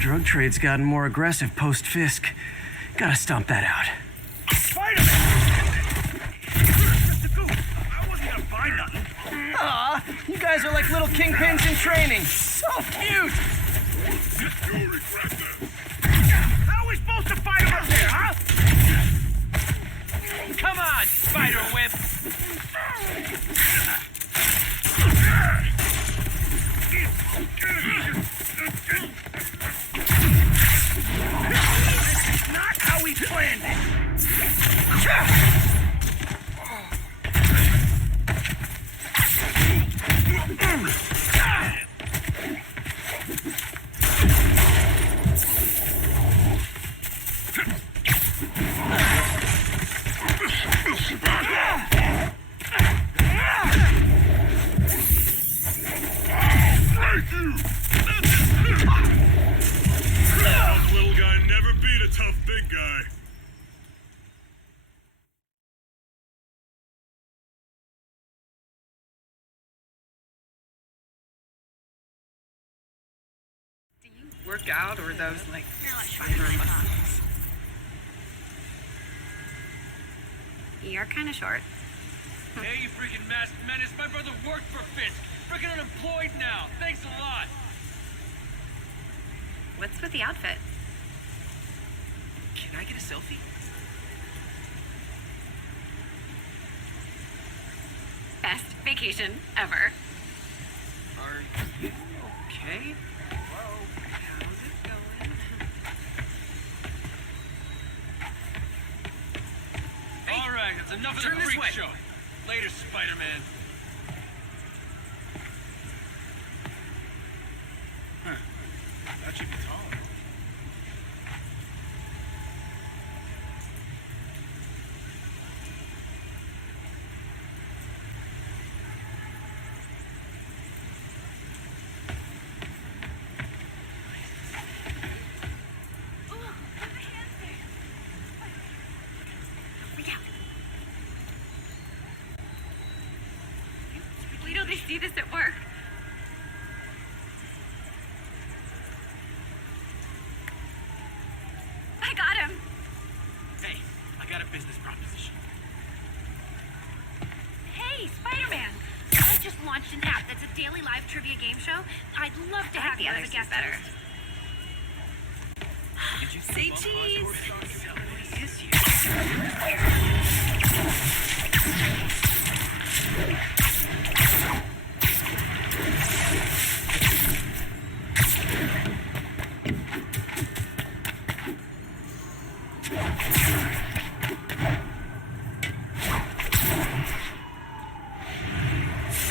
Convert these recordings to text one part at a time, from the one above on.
Drug trade's gotten more aggressive post-Fisk. Gotta stomp that out. Spider-Man! Mr. Goose, I wasn't gonna buy nothing. Aw, you guys are like little kingpins in training. So cute! You'll regret this. How are we supposed to fight him up there, huh? Come on, Spider Whip! This is not how we planned it. Little guy never beat a tough big guy. Do you work out, or are those like spider muscles? You're kind of short. Hey, you freaking masked menace. My brother worked for Fisk. Freaking unemployed now. Thanks a lot. What's with the outfit? Can I get a selfie? Best vacation ever. Are you okay? Whoa, how's it going? All right, that's enough of turn the this freak way. show. Later, Spider-Man. That should be taller. Wait till they see this at work. I got him. Hey, I got a business proposition. Hey, Spider-Man. I just launched an app that's a daily live trivia game show. I'd love to have you as a guest better. Did you Say cheese. Somebody is here.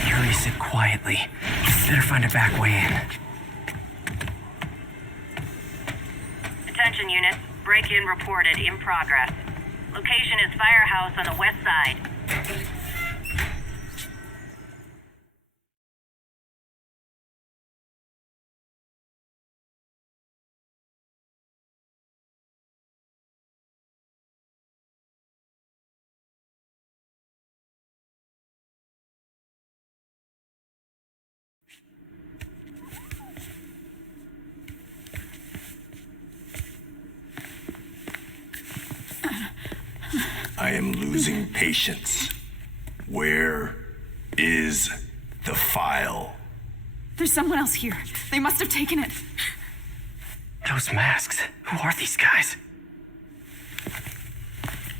Yuri, sit quietly. Better find a back way in. Attention units, break-in reported in progress. Location is firehouse on the west side. I am losing patience. Where is the file? There's someone else here. They must have taken it. Those masks. Who are these guys?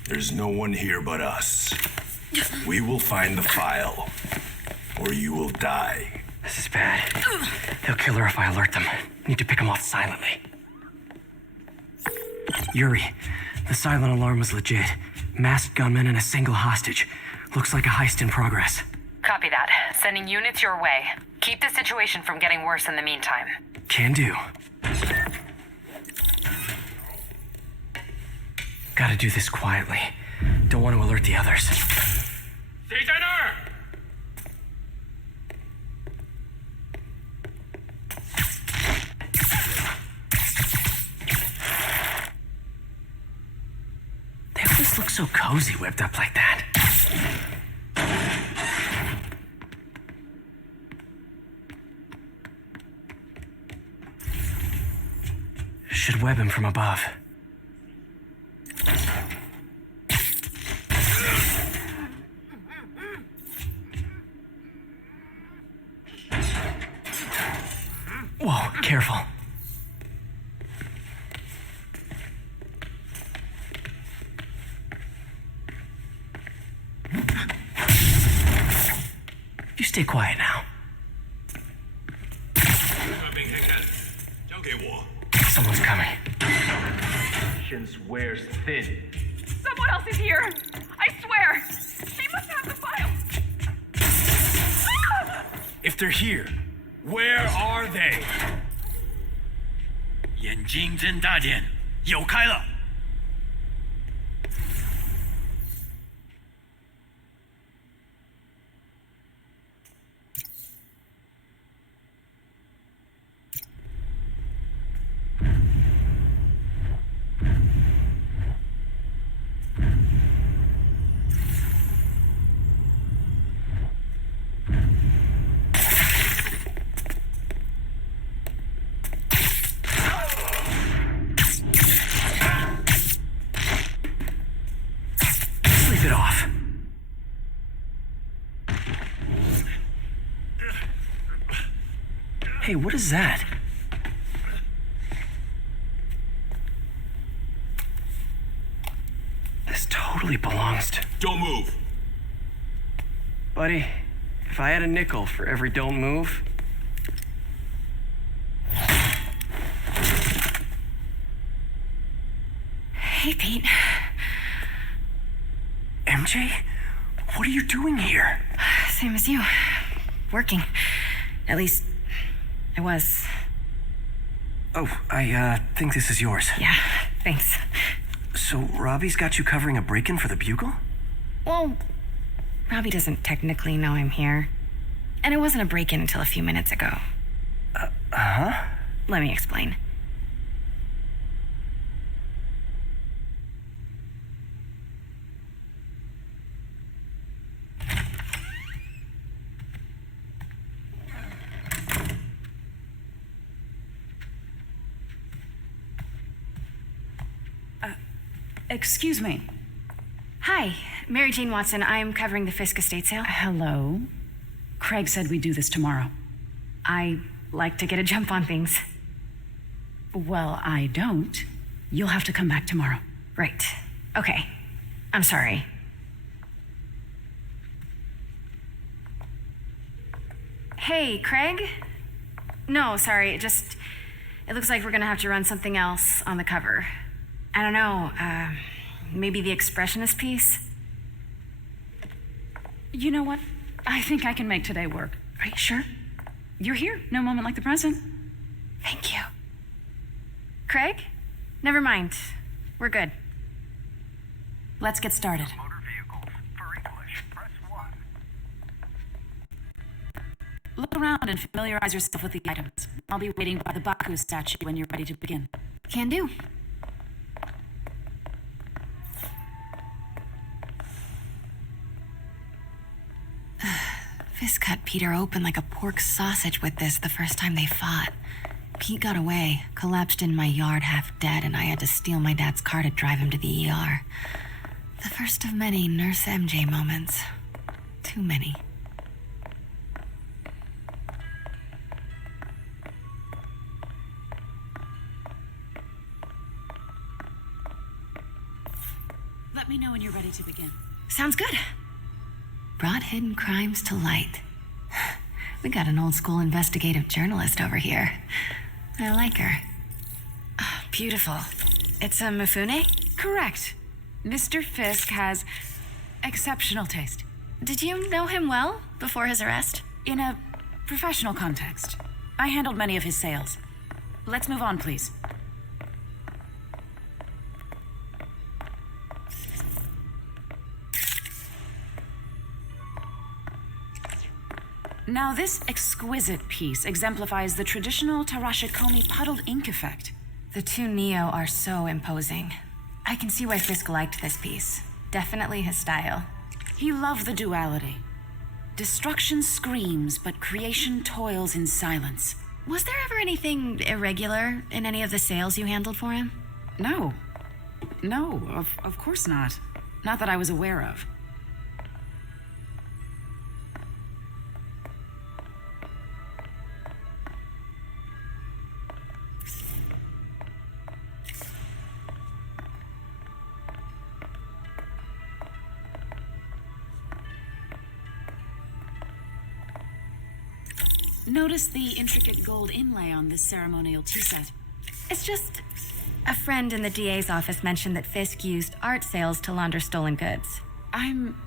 There's no one here but us. We will find the file, or you will die. This is bad. They'll kill her if I alert them. Need to pick them off silently. Yuri, the silent alarm was legit. Masked gunmen and a single hostage. Looks like a heist in progress. Copy that. Sending units your way. Keep the situation from getting worse in the meantime. Can do. Gotta do this quietly. Don't want to alert the others. Designer! They always look so cozy whipped up like that. should web him from above. Whoa, careful. You stay quiet now. Someone's coming. Patience wears thin. Someone else is here. I swear. She must have the file. Ah! If they're here, where are they? 眼睛睁大点，有开了。Sleep it off. Hey, what is that? This totally belongs to... Don't move. Buddy, if I had a nickel for every don't move... Hey, Pete. MJ? What are you doing here? Same as you. Working. At least, I was. Oh, I think this is yours. Yeah, thanks. So Robbie's got you covering a break-in for the Bugle? Well, Robbie doesn't technically know I'm here. And it wasn't a break-in until a few minutes ago. Huh? Let me explain. Excuse me. Hi, Mary Jane Watson. I'm covering the Fisk estate sale. Hello. Craig said we'd do this tomorrow. I like to get a jump on things. Well, I don't. You'll have to come back tomorrow. Right. Okay. I'm sorry. Hey, Craig? No, sorry. It looks like we're gonna have to run something else on the cover. I don't know, maybe the expressionist piece? You know what? I think I can make today work. Are you sure? You're here. No moment like the present. Thank you. Craig? Never mind. We're good. Let's get started. Motor vehicles. For English, press 1. Look around and familiarize yourself with the items. I'll be waiting by the Baku statue when you're ready to begin. Can do. Fisk cut Peter open like a pork sausage with this the first time they fought. Pete got away, collapsed in my yard half dead, and I had to steal my dad's car to drive him to the ER. The first of many Nurse MJ moments. Too many. Let me know when you're ready to begin. Sounds good. Brought hidden crimes to light. We got an old school investigative journalist over here. I like her. Oh, beautiful. It's a Mifune? Correct. Mr. Fisk has exceptional taste. Did you know him well before his arrest? In a professional context. I handled many of his sales. Let's move on, please. Now, this exquisite piece exemplifies the traditional Tarashikomi puddled ink effect. The two Neo are so imposing. I can see why Fisk liked this piece. Definitely his style. He loved the duality. Destruction screams, but creation toils in silence. Was there ever anything irregular in any of the sales you handled for him? No. No, of course not. Not that I was aware of. Notice the intricate gold inlay on this ceremonial tea set. It's just a friend in the DA's office mentioned that Fisk used art sales to launder stolen goods. I'm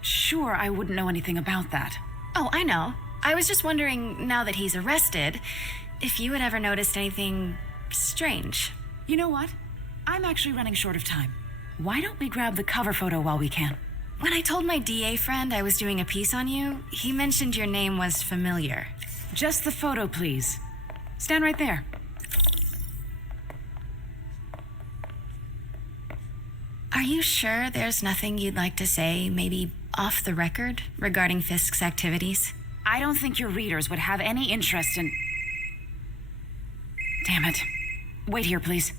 sure I wouldn't know anything about that. Oh, I know. I was just wondering, now that he's arrested, if you had ever noticed anything strange. You know what? I'm actually running short of time. Why don't we grab the cover photo while we can? When I told my DA friend I was doing a piece on you, he mentioned your name was familiar. Just the photo, please. Stand right there. Are you sure there's nothing you'd like to say, maybe off the record, regarding Fisk's activities? I don't think your readers would have any interest in... Damn it. Wait here, please.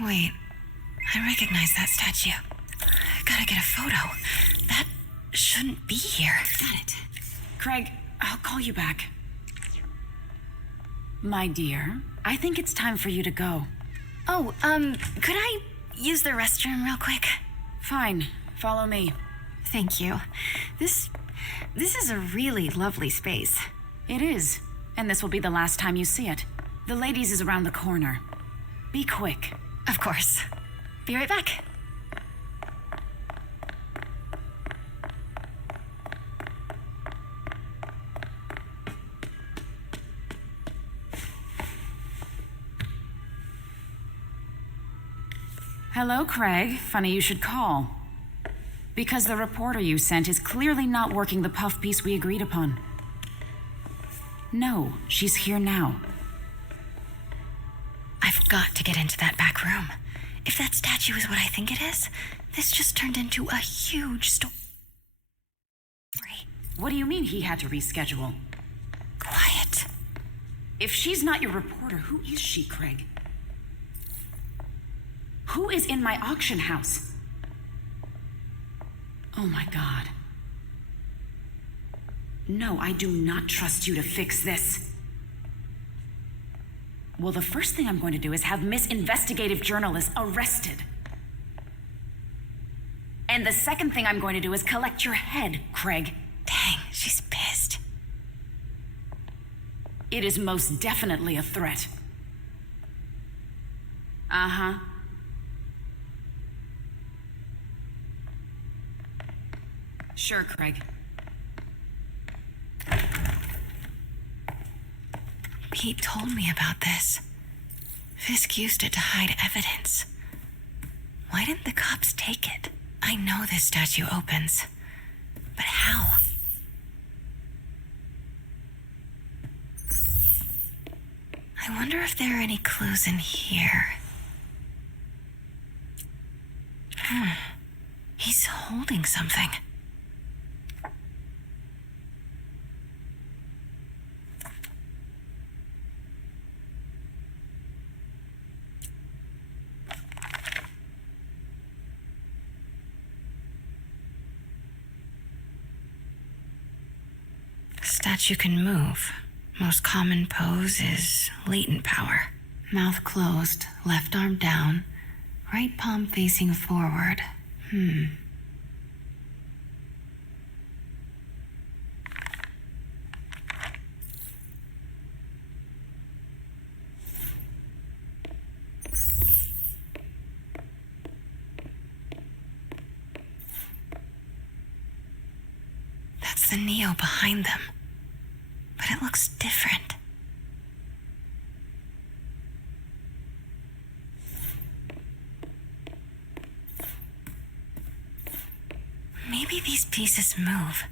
Wait, I recognize that statue. I gotta get a photo. That shouldn't be here. Got it. Craig, I'll call you back. My dear, I think it's time for you to go. Oh, could I use the restroom real quick? Fine. Follow me. Thank you. This is a really lovely space. It is. And this will be the last time you see it. The ladies is around the corner. Be quick. Of course. Be right back. Hello, Craig. Funny you should call. Because the reporter you sent is clearly not working the puff piece we agreed upon. No, she's here now. I've got to get into that back room. If that statue is what I think it is, this just turned into a huge story. What do you mean he had to reschedule? Quiet. If she's not your reporter, who is she, Craig? Who is in my auction house? Oh my God. No, I do not trust you to fix this. Well, the first thing I'm going to do is have Miss Investigative Journalist arrested. And the second thing I'm going to do is collect your head, Craig. Dang, she's pissed. It is most definitely a threat. Uh-huh. Sure, Craig. Pete told me about this. Fisk used it to hide evidence. Why didn't the cops take it? I know this statue opens, but how? I wonder if there are any clues in here. He's holding something. Statue can move. Most common pose is latent power. Mouth closed, left arm down, right palm facing forward. That's the Neo behind them. But it looks different. Maybe these pieces move.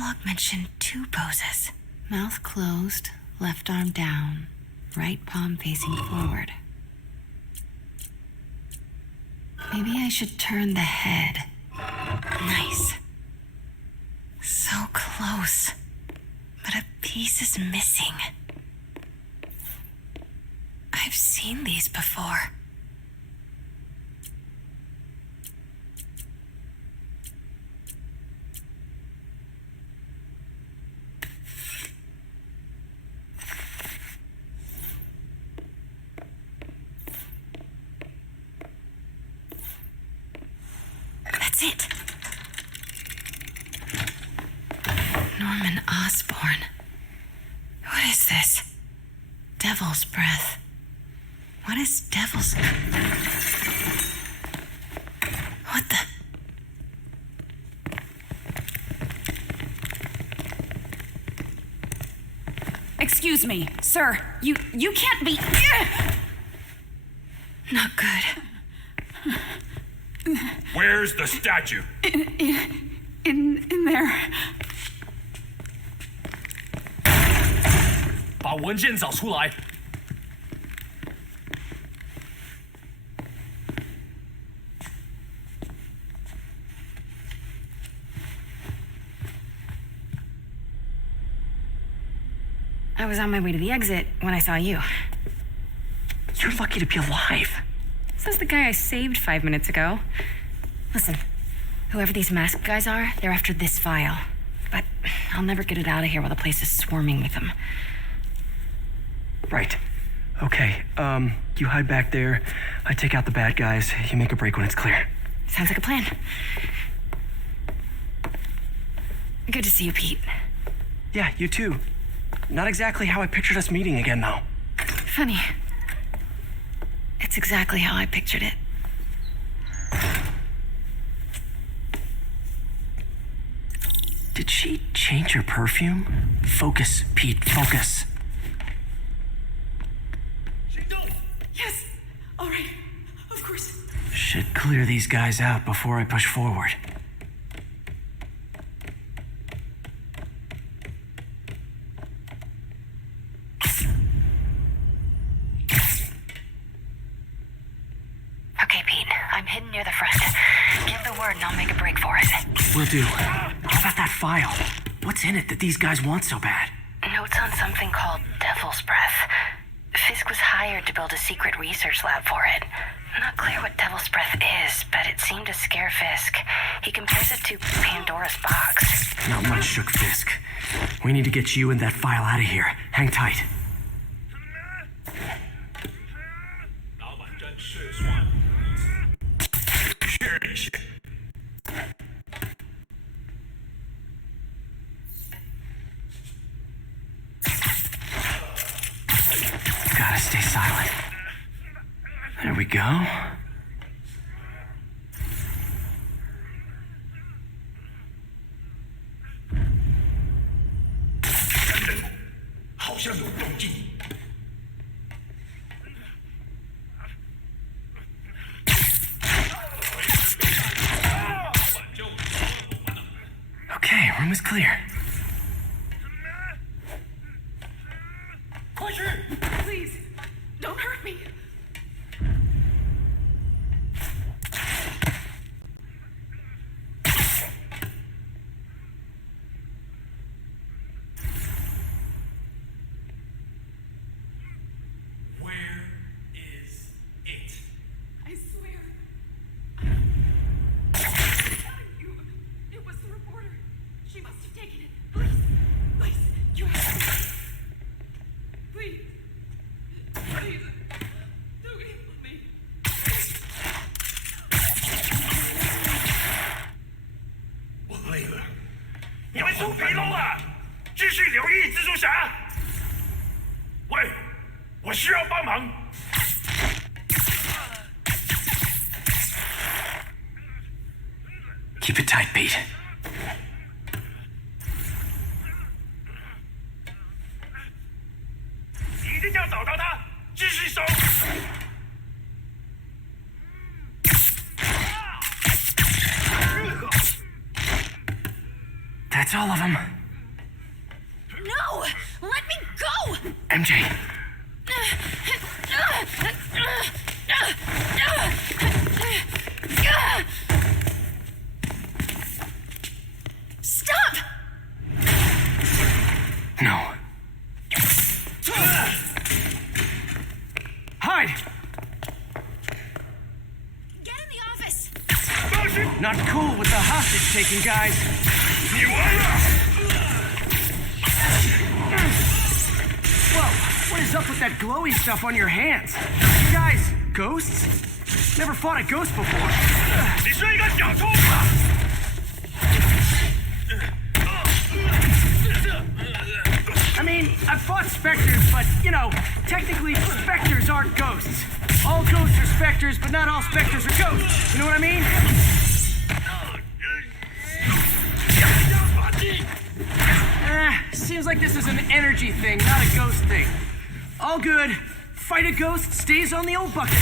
catalog mentioned 2 poses. Mouth closed, left arm down, right palm facing forward. Maybe I should turn the head. Nice. So close. But a piece is missing. I've seen these before. That's it. Norman Osborn. What is this? Devil's breath. What is devil's... What the... Excuse me, sir. You can't be... Not good. Where's the statue? In there. 把文件找出来。I was on my way to the exit when I saw you. You're lucky to be alive. Says the guy I saved 5 minutes ago. Listen, whoever these masked guys are, they're after this file. But I'll never get it out of here while the place is swarming with them. Right. Okay, you hide back there. I take out the bad guys. You make a break when it's clear. Sounds like a plan. Good to see you, Pete. Yeah, you too. Not exactly how I pictured us meeting again, though. Funny. It's exactly how I pictured it. Did she change her perfume? Focus, Pete, focus. Yes. All right. Of course. Should clear these guys out before I push forward. Okay, Pete. I'm hidden near the front. Give the word and I'll make a break for it. Will do. How about that file? What's in it that these guys want so bad? Notes on something called Devil's Breath. Fisk was hired to build a secret research lab for it. Not clear what Devil's Breath is, but it seemed to scare Fisk. He compares it to Pandora's box. Not much shook Fisk. We need to get you and that file out of here. Hang tight. 老板真是算了。试一试。 Gotta stay silent. There we go. 好像有动静。Okay, room is clear. Please, don't hurt me. Where is it? I swear. It was the reporter. She must have taken it. Please, you have to. Please, don't kill me. 我累了，你们出纰漏了，继续留意蜘蛛侠。喂，我需要帮忙。 Keep it tight, Pete. 一定要找到他，继续搜。 That's That's all of them. No! Let me go! MJ. Stop! No. Hide! Get in the office! Not cool with the hostage taking, guys. Whoa, what is up with that glowy stuff on your hands? You guys, ghosts? Never fought a ghost before. 你是一个小兔子！ I mean, I've fought specters, but, you know, technically specters aren't ghosts. All ghosts are specters, but not all specters are ghosts. You know what I mean? Seems like this is an energy thing, not a ghost thing. All good. Fight a ghost stays on the old bucket.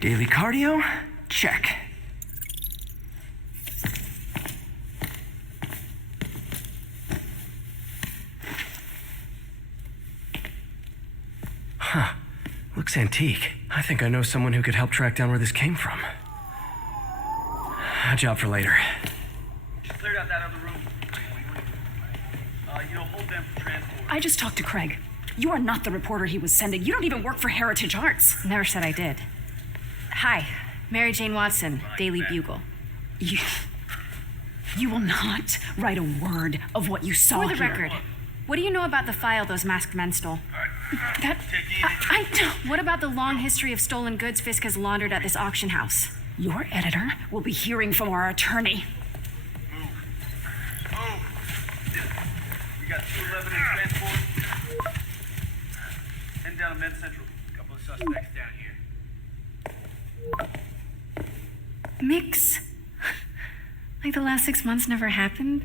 Daily cardio? Check. Huh. Looks antique. I think I know someone who could help track down where this came from. A job for later. Cleared out that other room. Hold them for transport. I just talked to Craig. You are not the reporter he was sending. You don't even work for Heritage Arts. Never said I did. Hi, Mary Jane Watson, Daily Bugle. You will not write a word of what you saw For the here. record, what do you know about the file those masked men stole? I don't. What about the long history of stolen goods Fisk has laundered at this auction house? Your editor will be hearing from our attorney. We got 211 in transport. Heading down to Men's Central. A couple of suspects down here. Mix? Like the last 6 months never happened?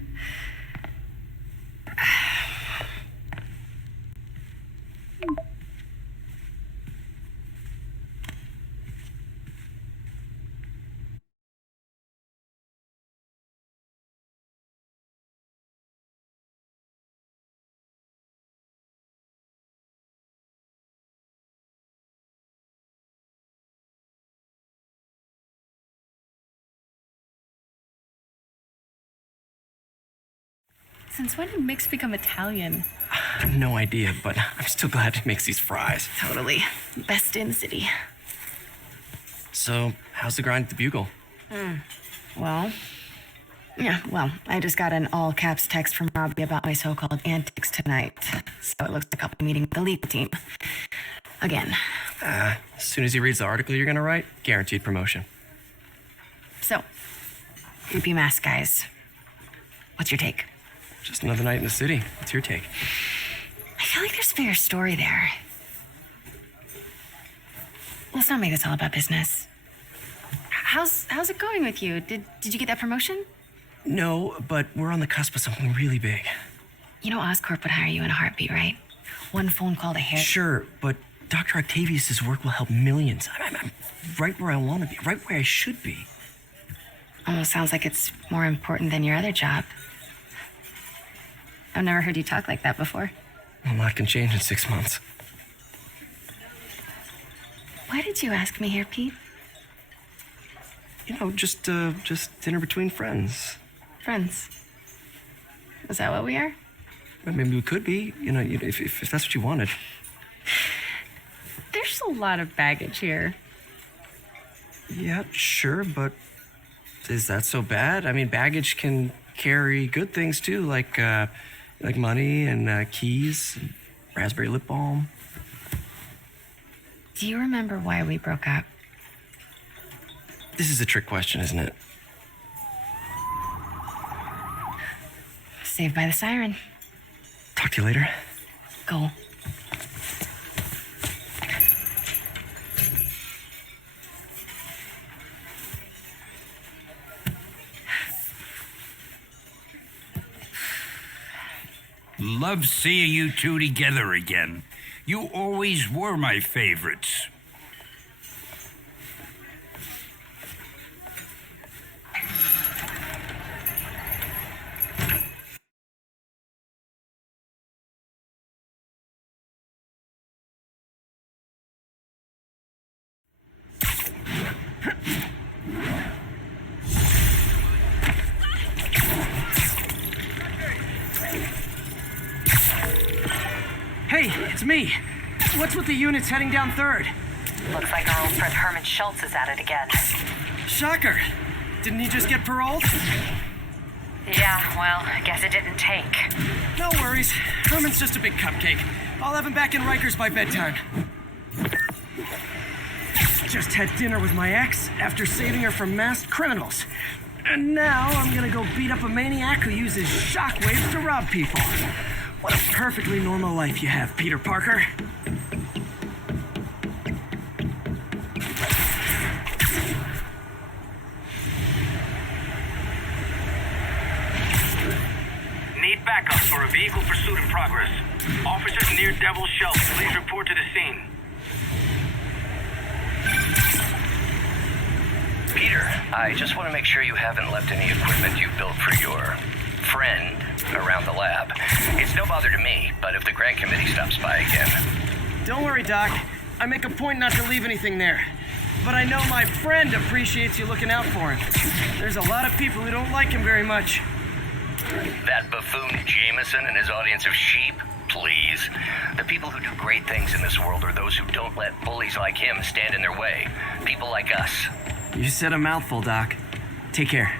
Since when did Mix become Italian? I have no idea, but I'm still glad he makes these fries. Totally. Best in city. So, how's the grind at the Bugle? Well, I just got an all-caps text from Robbie about my so-called antics tonight. So it looks like I'll be meeting with the legal team. Again. As soon as he reads the article you're gonna write, guaranteed promotion. So, creepy mask guys. What's your take? Just another night in the city. What's your take? I feel like there's a bigger story there. Let's not make this all about business. How's it going with you? Did you get that promotion? No, but we're on the cusp of something really big. You know Oscorp would hire you in a heartbeat, right? One phone call to hit. Sure, but Dr. Octavius's work will help millions. I'm right where I want to be, right where I should be. Almost sounds like it's more important than your other job. I've never heard you talk like that before. A lot can change in 6 months. Why did you ask me here, Pete? You know, just dinner between friends. Friends. Is that what we are? Well, maybe we could be, you know, if that's what you wanted. There's a lot of baggage here. Yeah, sure, but is that so bad? I mean, baggage can carry good things too, like money and keys, and raspberry lip balm. Do you remember why we broke up? This is a trick question, isn't it? Saved by the siren. Talk to you later. Go. Love seeing you two together again. You always were my favorites. Hey, it's me. What's with the units heading down 3rd? Looks like our old friend Herman Schultz is at it again. Shocker. Didn't he just get paroled? Yeah, well, I guess it didn't take. No worries. Herman's just a big cupcake. I'll have him back in Rikers by bedtime. Just had dinner with my ex after saving her from masked criminals. And now I'm gonna go beat up a maniac who uses shockwaves to rob people. What a perfectly normal life you have, Peter Parker. Need backup for a vehicle pursuit in progress. Officers near Devil's Shelf, please report to the scene. Peter, I just want to make sure you haven't left any equipment you built for your friend around the lab. It's no bother to me, but if the grant committee stops by again... Don't worry, Doc. I make a point not to leave anything there. But I know my friend appreciates you looking out for him. There's a lot of people who don't like him very much. That buffoon Jameson and his audience of sheep? Please. The people who do great things in this world are those who don't let bullies like him stand in their way. People like us. You said a mouthful, Doc. Take care.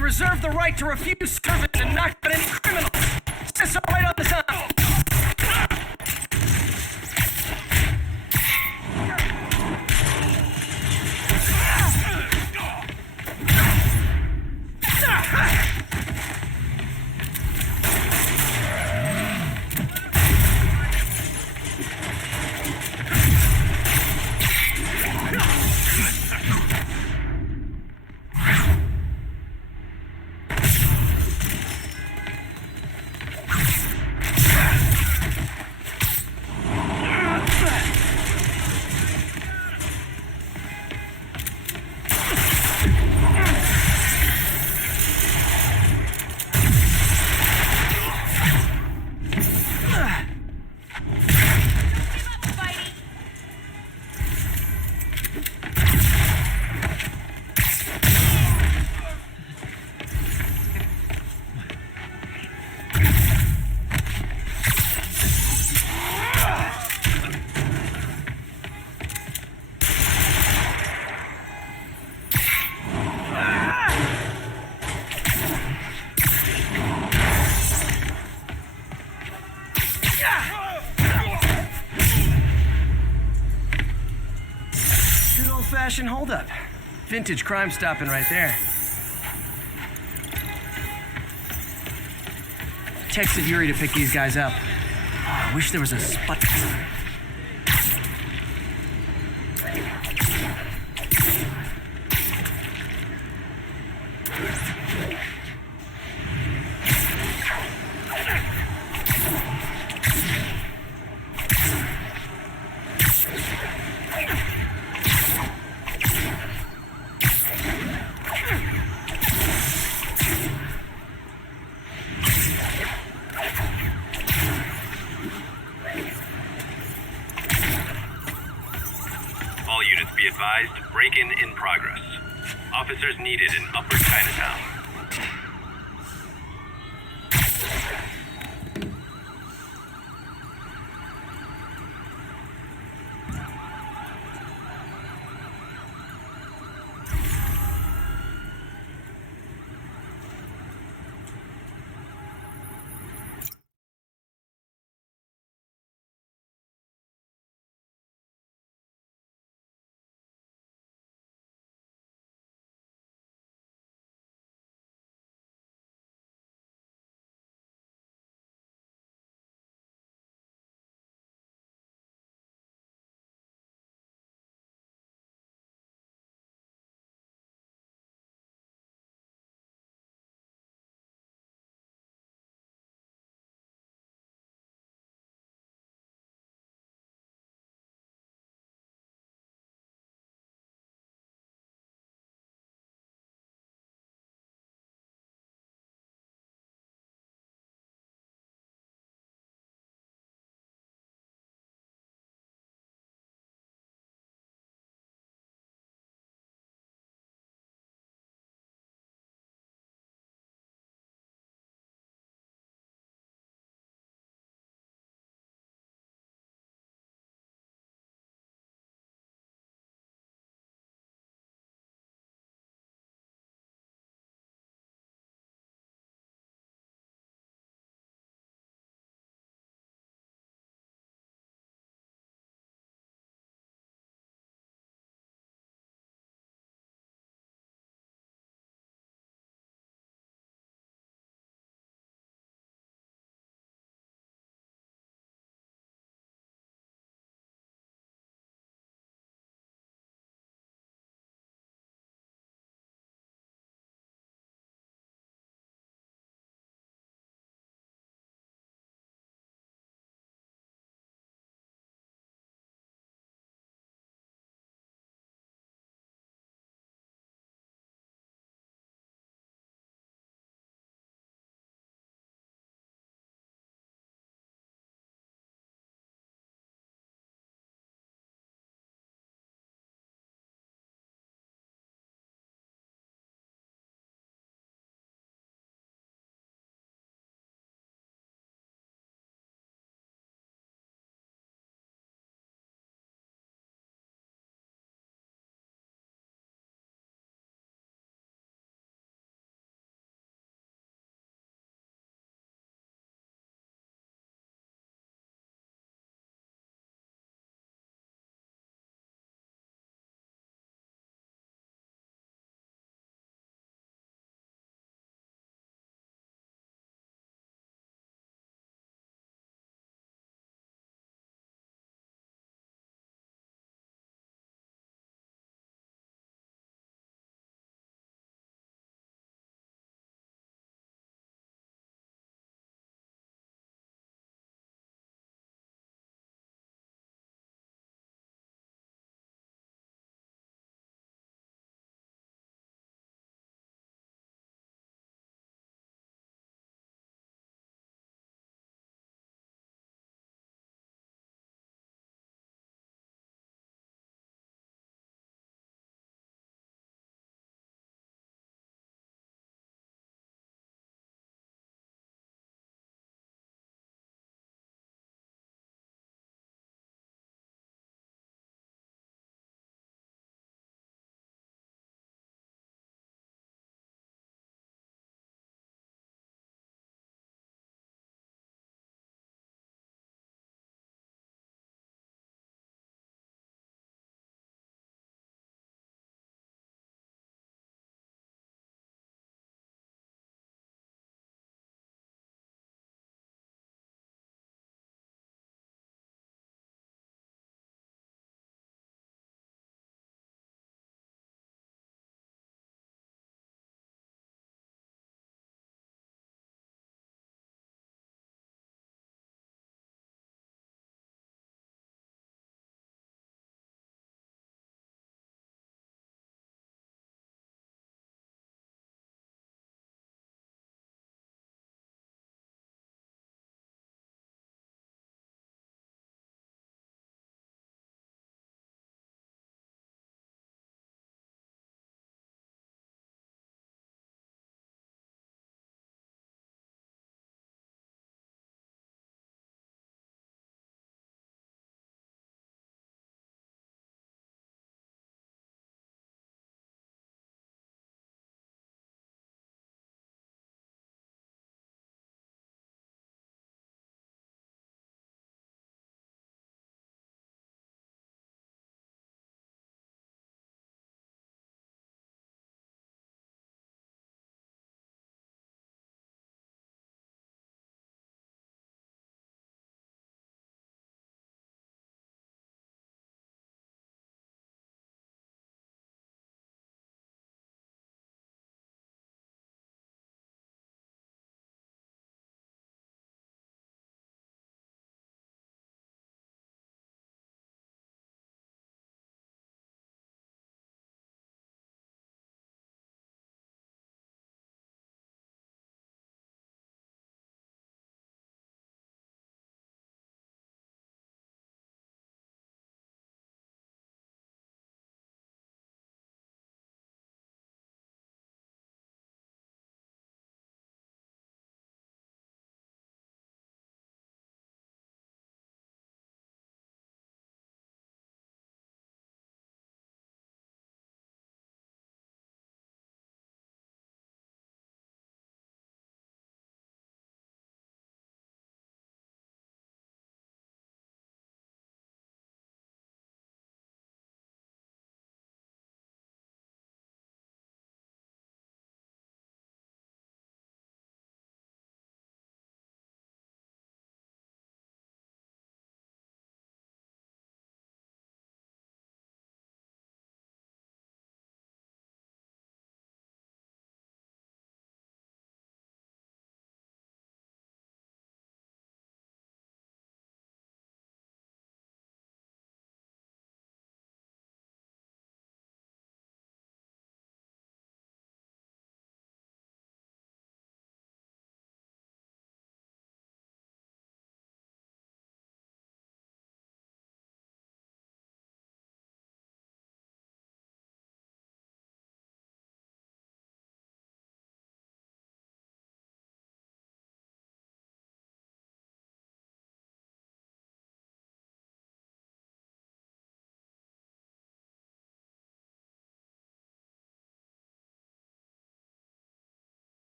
Reserve the right to refuse service and not get any criminals. Says so right on the top. old-fashioned holdup. Vintage crime stopping right there. Texted Yuri to pick these guys up. Oh, I wish there was a spot. All units be advised, break-in in progress. Officers needed in Upper Chinatown.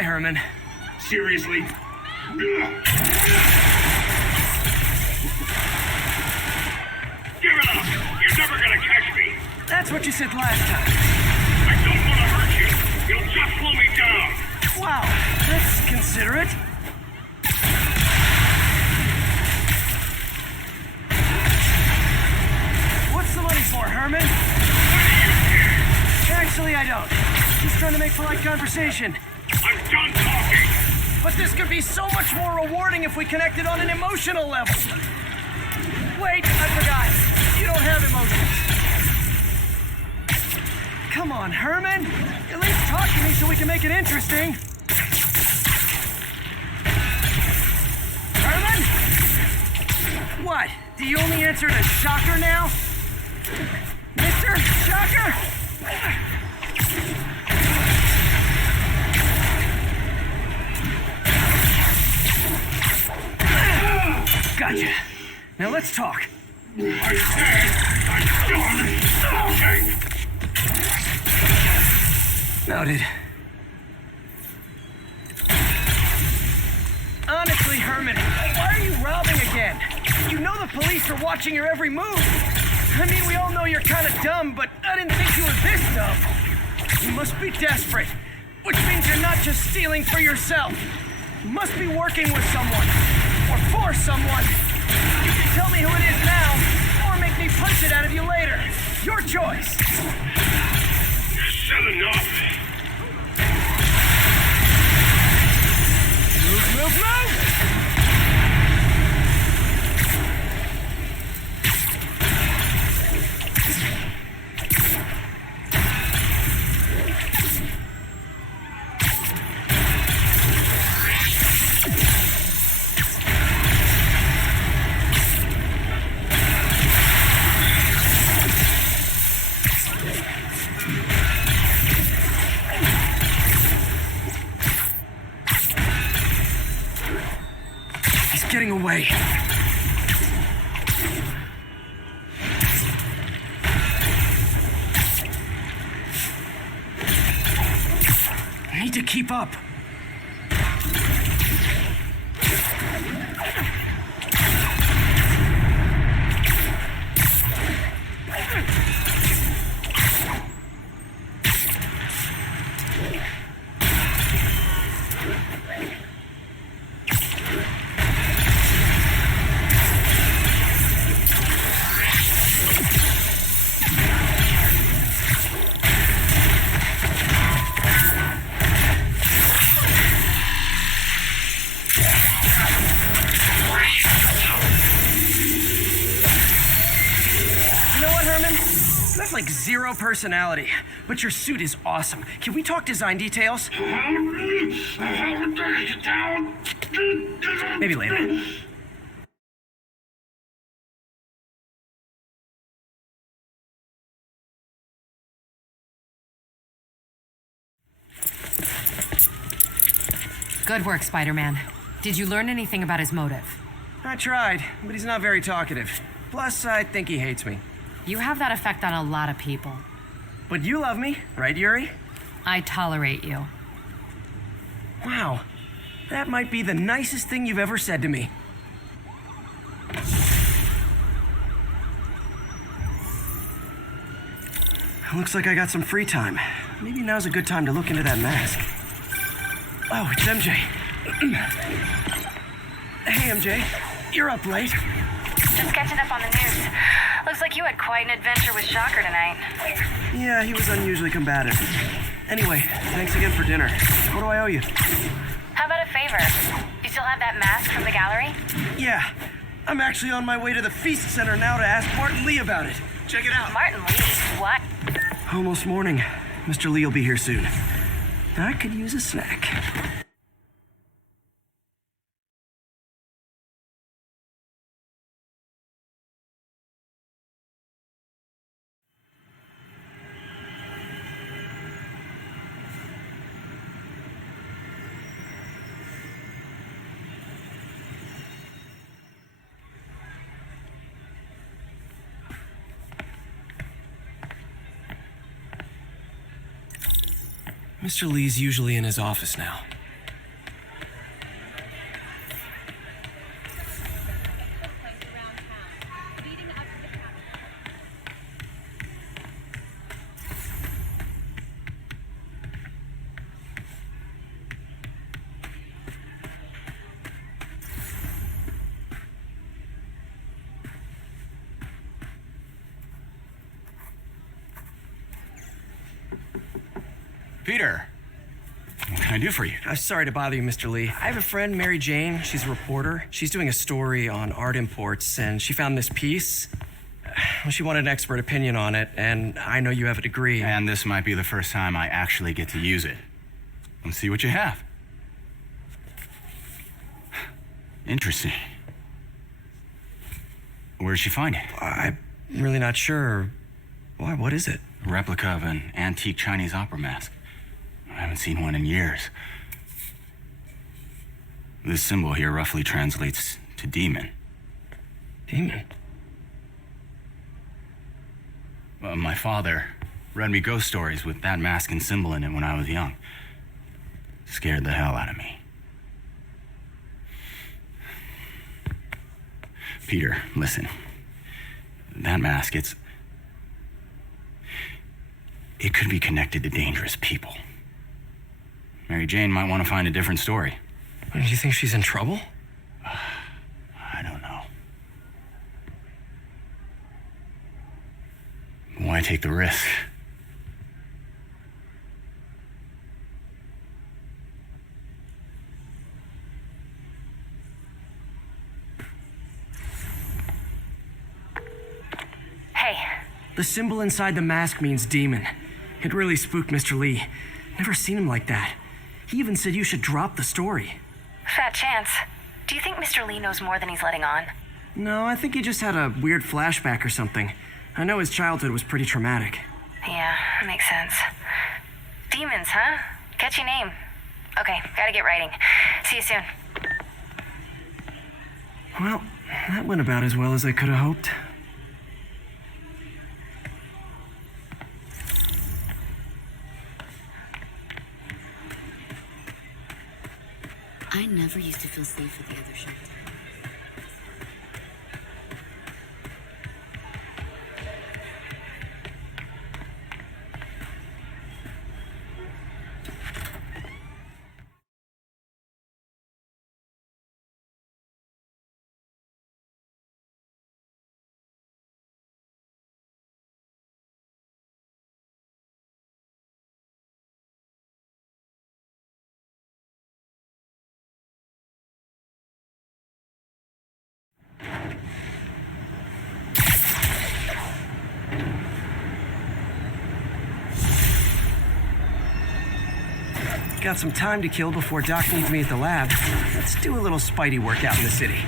Bye, Herman. Seriously? Give it up! You're never gonna catch me! That's what you said last time. I don't want to hurt you! You'll just slow me down! Wow, that's considerate. What's the money for, Herman? Actually, I don't. Just trying to make polite conversation. I'm done talking! But this could be so much more rewarding if we connected on an emotional level. Wait, I forgot. You don't have emotions. Come on, Herman. At least talk to me so we can make it interesting. Herman? What? Do you only answer to Shocker now? Mr. Shocker? Gotcha. Now let's talk. I said I'm done talking! Noted. Honestly, Herman, why are you robbing again? You know the police are watching your every move. I mean, we all know you're kind of dumb, but I didn't think you were this dumb. You must be desperate, which means you're not just stealing for yourself. You must be working with someone, or for someone. You can tell me who it is now, or make me punch it out of you later. Your choice. Said enough! Move, move! Getting away. I need to keep up. Like zero personality, but your suit is awesome. Can we talk design details? Maybe later. Good work, Spider-Man. Did you learn anything about his motive? I tried, but he's not very talkative. Plus, I think he hates me. You have that effect on a lot of people. But you love me, right, Yuri? I tolerate you. Wow. That might be the nicest thing you've ever said to me. Looks like I got some free time. Maybe now's a good time to look into that mask. Oh, it's MJ. Hey, MJ. You're up late. Just catching up on the news. Looks like you had quite an adventure with Shocker tonight. Yeah, he was unusually combative. Anyway, thanks again for dinner. What do I owe you? How about a favor? You still have that mask from the gallery? Yeah. I'm actually on my way to the Feast Center now to ask Martin Lee about it. Check it out. Martin Lee? What? Almost morning. Mr. Lee will be here soon. I could use a snack. Mr. Lee's usually in his office now. Peter, what can I do for you? I'm sorry to bother you, Mr. Lee. I have a friend, Mary Jane. She's a reporter. She's doing a story on art imports, and she found this piece. Well, she wanted an expert opinion on it, and I know you have a degree. And this might be the first time I actually get to use it. Let's see what you have. Interesting. Where did she find it? I'm really not sure. Why, what is it? A replica of an antique Chinese opera mask. I haven't seen one in years. This symbol here roughly translates to demon. Demon? My father read me ghost stories with that mask and symbol in it when I was young. Scared the hell out of me. Peter, listen. That mask, it could be connected to dangerous people. Mary Jane might want to find a different story. Do you think she's in trouble? I don't know. Why take the risk? Hey. The symbol inside the mask means demon. It really spooked Mr. Lee. Never seen him like that. He even said you should drop the story. Fat chance. Do you think Mr. Lee knows more than he's letting on? No, I think he just had a weird flashback or something. I know his childhood was pretty traumatic. Yeah, makes sense. Demons, huh? Catchy name. Okay, gotta get writing. See you soon. Well, that went about as well as I could have hoped. I never used to feel safe at the other shelter. Got some time to kill before Doc needs me at the lab. Let's do a little Spidey workout in the city.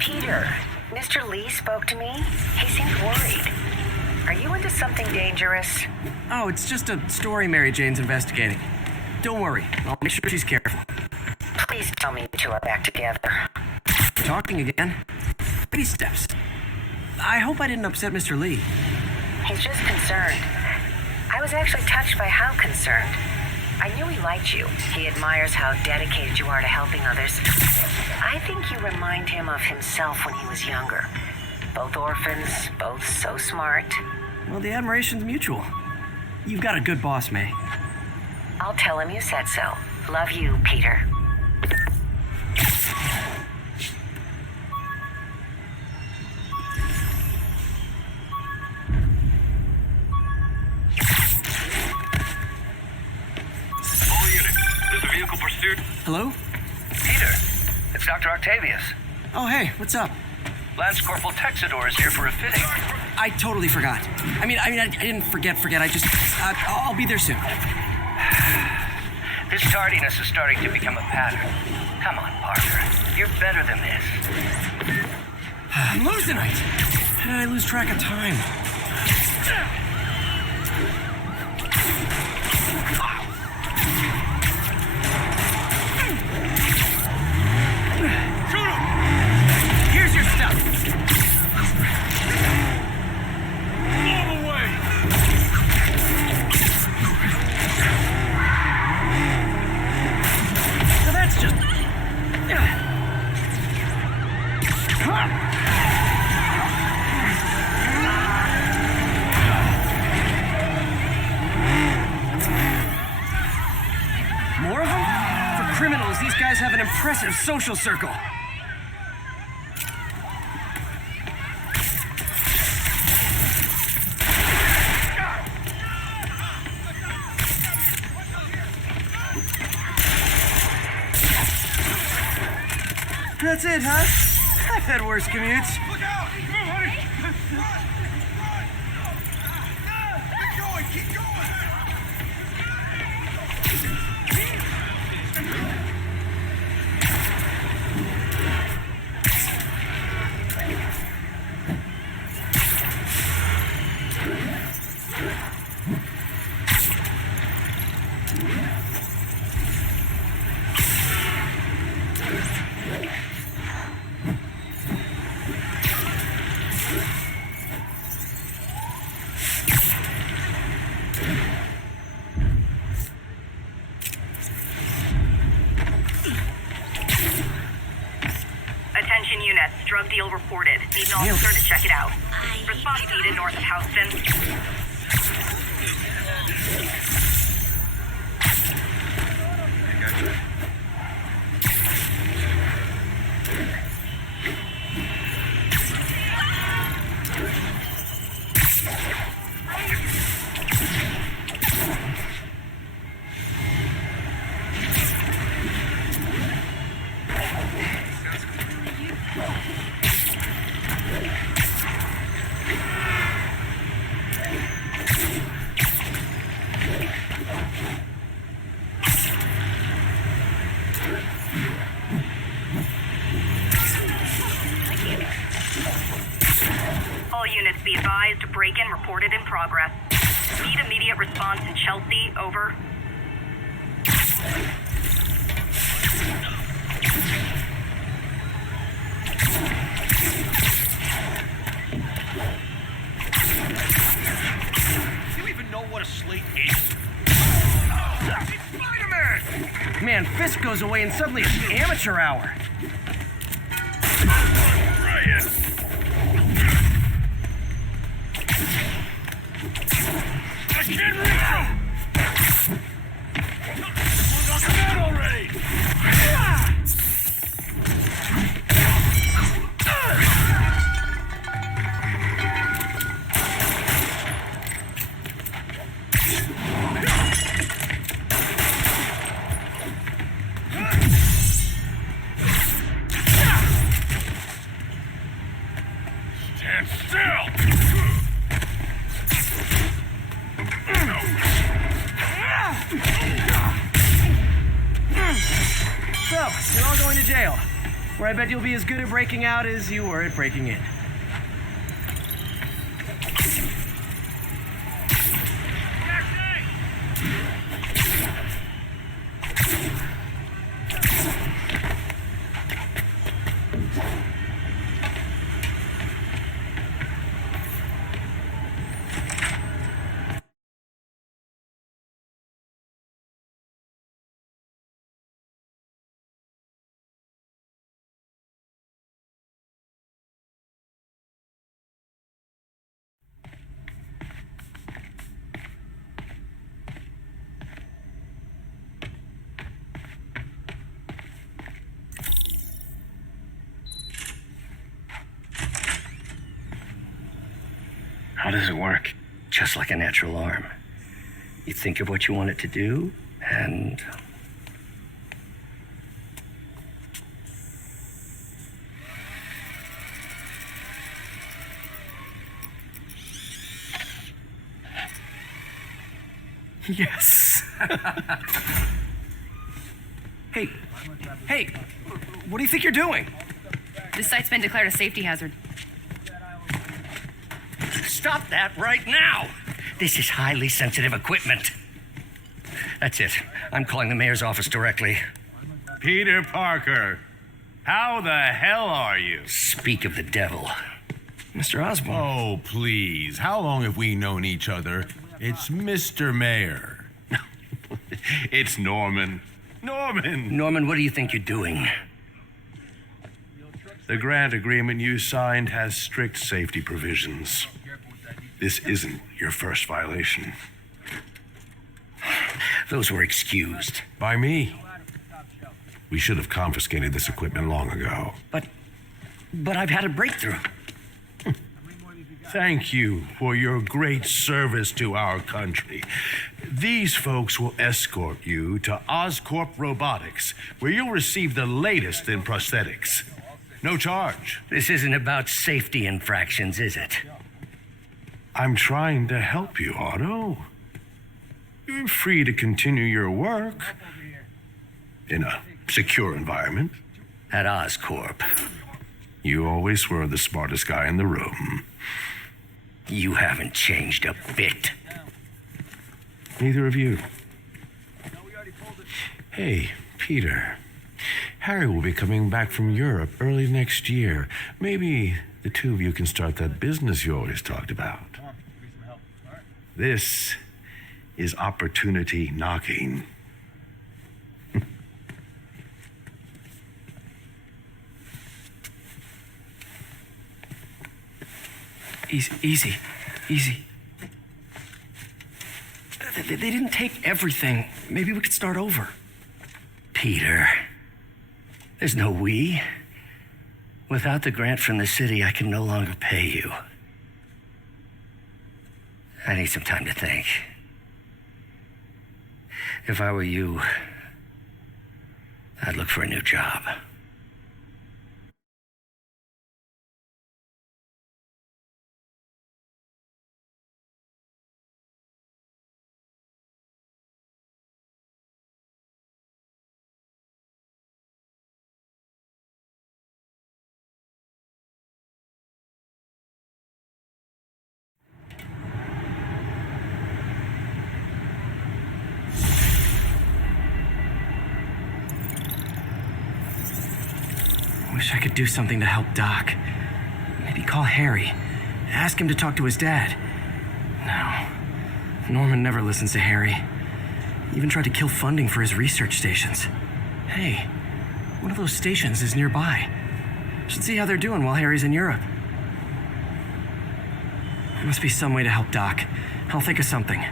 Peter, Mr. Lee spoke to me. He seemed worried. Are you into something dangerous? Oh, it's just a story Mary Jane's investigating. Don't worry, I'll make sure she's careful. Please tell me you two are back together. We're talking again. Baby steps. I hope I didn't upset Mr. Lee. He's just concerned. I was actually touched by how concerned. I knew he liked you. He admires how dedicated you are to helping others. I think you remind him of himself when he was younger. Both orphans, both so smart. Well, the admiration's mutual. You've got a good boss, May. I'll tell him you said so. Love you, Peter. All units, there's a vehicle pursuit. Hello? Peter, it's Dr. Octavius. Oh, hey, what's up? Lance Corporal Texador is here for a fitting. I totally forgot. I didn't forget. I just, I'll be there soon. This tardiness is starting to become a pattern. Come on, Parker. You're better than this. I'm losing it! How did I lose track of time? Here's your stuff! All the way! Now that's just... More of them? For criminals, these guys have an impressive social circle. That's it, huh? I've had worse commutes. Look out! Move, honey! Keep going, keep going! Attention units, drug deal reported. Need an officer to check it out. Response needed north of Houston. All units be advised, break-in reported in progress. Need immediate response in Chelsea, over. Do you even know what a slate is? Spider-Man! Man, Fisk goes away and suddenly it's amateur hour. Ryan! I can't reach him! What's that already? Stand still! So, you're all going to jail, where I bet you'll be as good at breaking out as you were at breaking in. How does it work? Just like a natural arm. You think of what you want it to do, and... Yes. Hey, what do you think you're doing? This site's been declared a safety hazard. Stop that right now! This is highly sensitive equipment. That's it. I'm calling the mayor's office directly. Peter Parker, how the hell are you? Speak of the devil. Mr. Osborn. Oh, please. How long have we known each other? It's Mr. Mayor. It's Norman. Norman, what do you think you're doing? The grant agreement you signed has strict safety provisions. This isn't your first violation. Those were excused. By me. We should have confiscated this equipment long ago. But I've had a breakthrough. Thank you for your great service to our country. These folks will escort you to Oscorp Robotics, where you'll receive the latest in prosthetics. No charge. This isn't about safety infractions, is it? I'm trying to help you, Otto. You're free to continue your work in a secure environment. At Oscorp. You always were the smartest guy in the room. You haven't changed a bit. Neither of you. Hey, Peter. Harry will be coming back from Europe early next year. Maybe the two of you can start that business you always talked about. This is opportunity knocking. Easy. They didn't take everything. Maybe we could start over. Peter, there's no we. Without the grant from the city, I can no longer pay you. I need some time to think. If I were you, I'd look for a new job. Wish I could do something to help Doc. Maybe call Harry. Ask him to talk to his dad. No. Norman never listens to Harry. He even tried to kill funding for his research stations. Hey, one of those stations is nearby. Should see how they're doing while Harry's in Europe. There must be some way to help Doc. I'll think of something.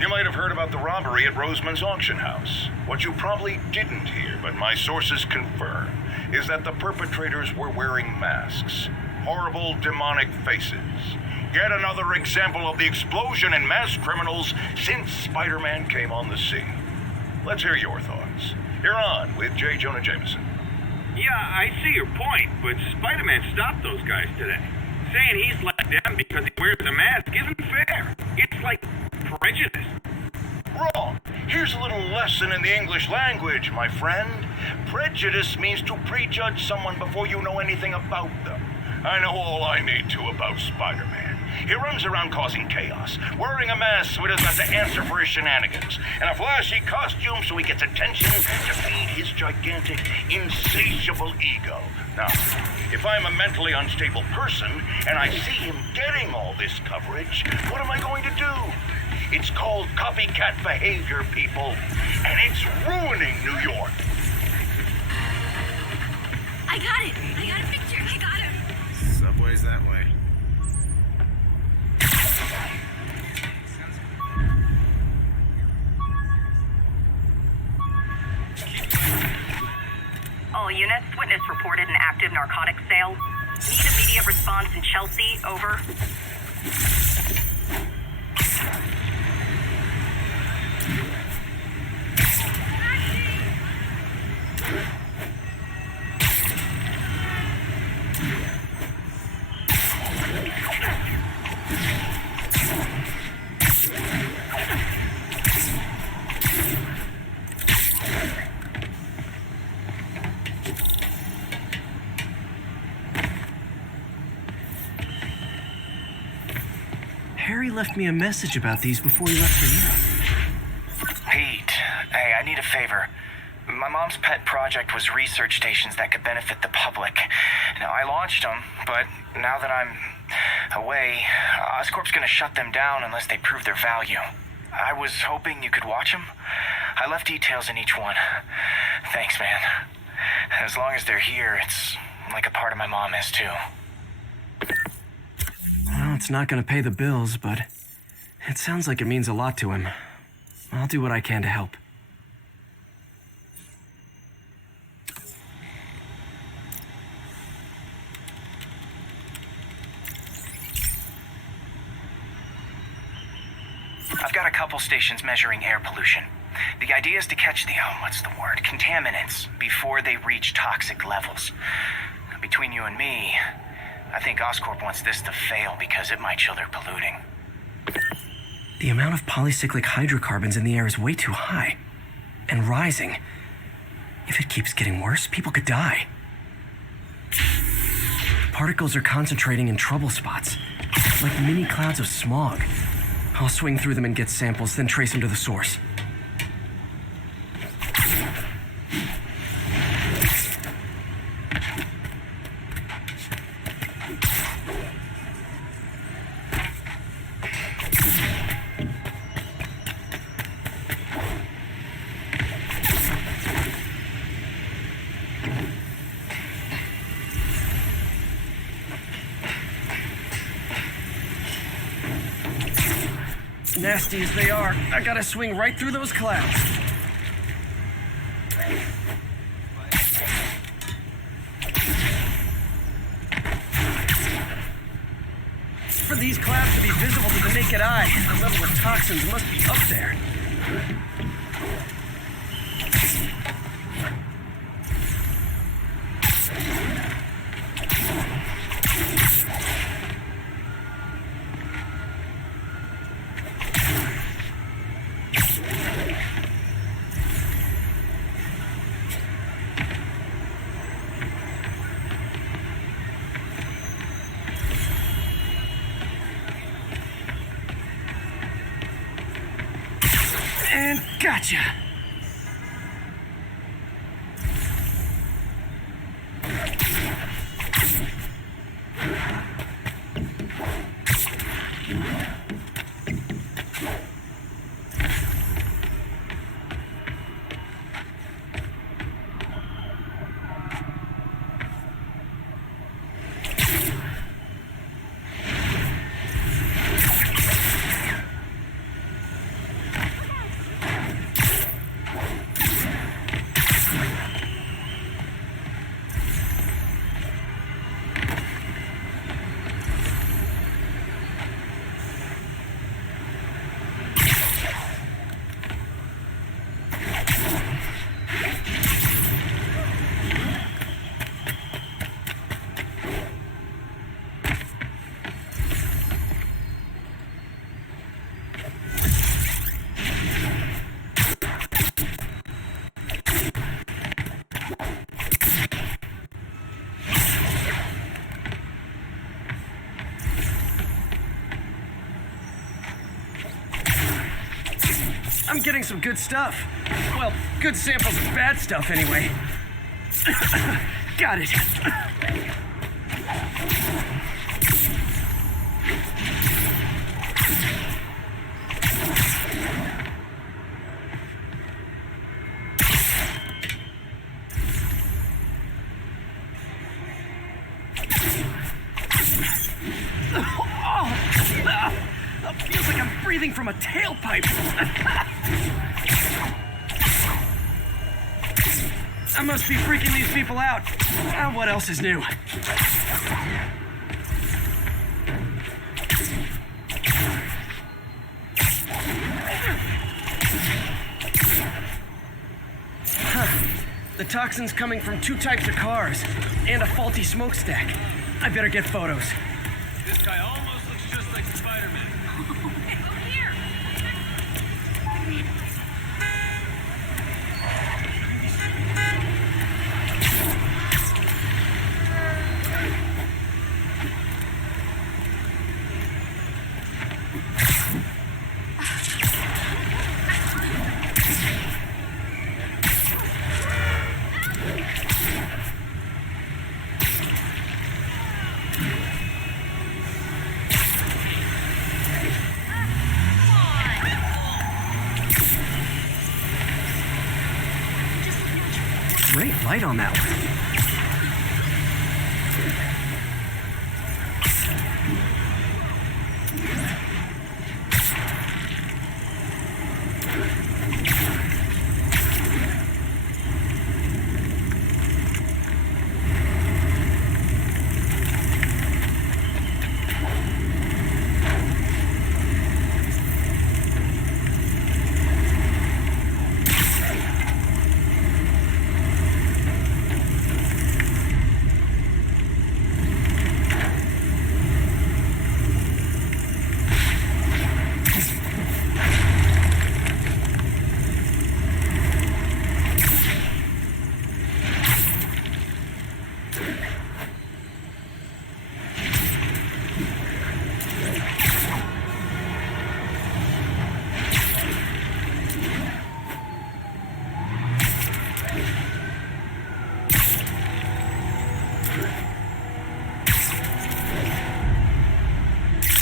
You might have heard about the robbery at Roseman's auction house. What you probably didn't hear, but my sources confirm, is that the perpetrators were wearing masks. Horrible, demonic faces. Yet another example of the explosion in mass criminals since Spider-Man came on the scene. Let's hear your thoughts. You're on with J. Jonah Jameson. Yeah, I see your point, but Spider-Man stopped those guys today. Saying he's let them because he wears a mask isn't fair. It's like prejudice. Wrong. Here's a little lesson in the English language, my friend. Prejudice means to prejudge someone before you know anything about them. I know all I need to about Spider-Man. He runs around causing chaos, wearing a mask so he doesn't have to answer for his shenanigans, and a flashy costume so he gets attention to feed his gigantic, insatiable ego. Now, if I'm a mentally unstable person and I see him getting all this coverage, what am I going to do? It's called copycat behavior, people, and it's ruining New York. I got it. I got a picture. I got him. Subway's that way. All units, witness reported an active narcotics sale. Need immediate response in Chelsea, over. Harry left me a message about these before he left for Europe. Pete, hey, I need a favor. My mom's pet project was research stations that could benefit the public. Now, I launched them, but now that I'm away, Oscorp's gonna shut them down unless they prove their value. I was hoping you could watch them. I left details in each one. Thanks, man. As long as they're here, it's like a part of my mom is, too. Well, it's not gonna pay the bills, but it sounds like it means a lot to him. I'll do what I can to help. I've got a couple stations measuring air pollution. The idea is to catch the, contaminants before they reach toxic levels. Between you and me, I think Oscorp wants this to fail because it might show they're polluting. The amount of polycyclic hydrocarbons in the air is way too high. And rising. If it keeps getting worse, people could die. Particles are concentrating in trouble spots, like mini clouds of smog. I'll swing through them and get samples, then trace them to the source. Nasty as they are, I gotta swing right through those clouds. For these clouds to be visible to the naked eye, the level of toxins must be up there. And gotcha! I'm getting some good stuff. Well, good samples of bad stuff anyway. Got it. Feels like I'm breathing from a tailpipe. I must be freaking these people out. What else is new? The toxin's coming from 2 types of cars and a faulty smokestack. I better get photos. This guy almost looks just like Spider-Man. light on that one.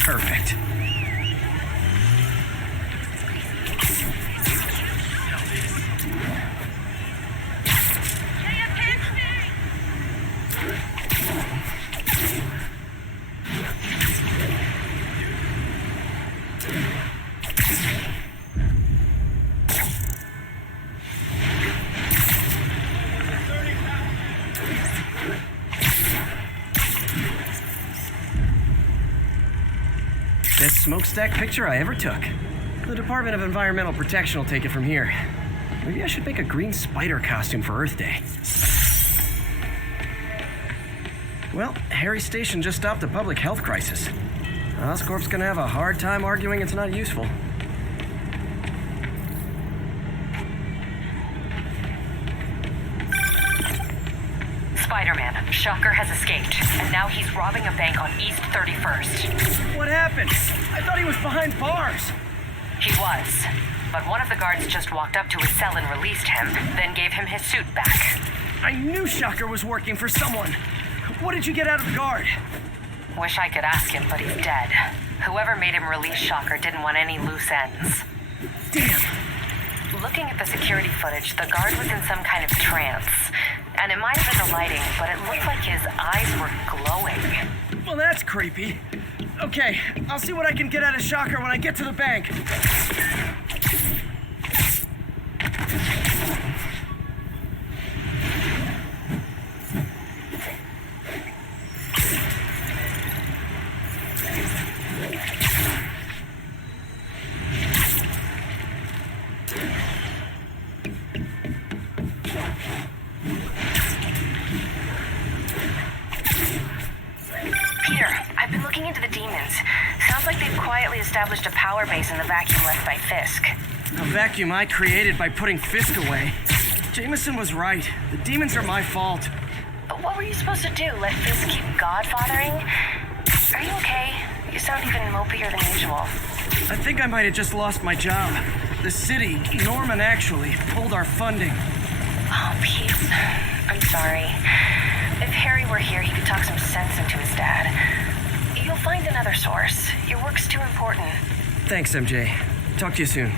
Perfect. Best smokestack picture I ever took. The Department of Environmental Protection will take it from here. Maybe I should make a green spider costume for Earth Day. Well, Harry Station just stopped a public health crisis. Oscorp's gonna have a hard time arguing it's not useful. Spider-Man, Shocker has escaped, and now he's robbing a bank on East 31st. What happened? I thought he was behind bars. He was, but one of the guards just walked up to his cell and released him, then gave him his suit back. I knew Shocker was working for someone. What did you get out of the guard? Wish I could ask him, but he's dead. Whoever made him release Shocker didn't want any loose ends. Damn. Looking at the security footage, the guard was in some kind of trance. And it might have been the lighting, but it looked like his eyes were glowing. Well, that's creepy. Okay, I'll see what I can get out of Shocker when I get to the bank. Established a power base in the vacuum left by Fisk. A vacuum I created by putting Fisk away. Jameson was right. The demons are my fault. But what were you supposed to do? Let Fisk keep godfathering? Are you okay? You sound even mopier than usual. I think I might have just lost my job. The city, Norman actually, pulled our funding. Oh, Pete. I'm sorry. If Harry were here, he could talk some sense into his dad. You'll find another source. Your work's too important. Thanks, MJ. Talk to you soon.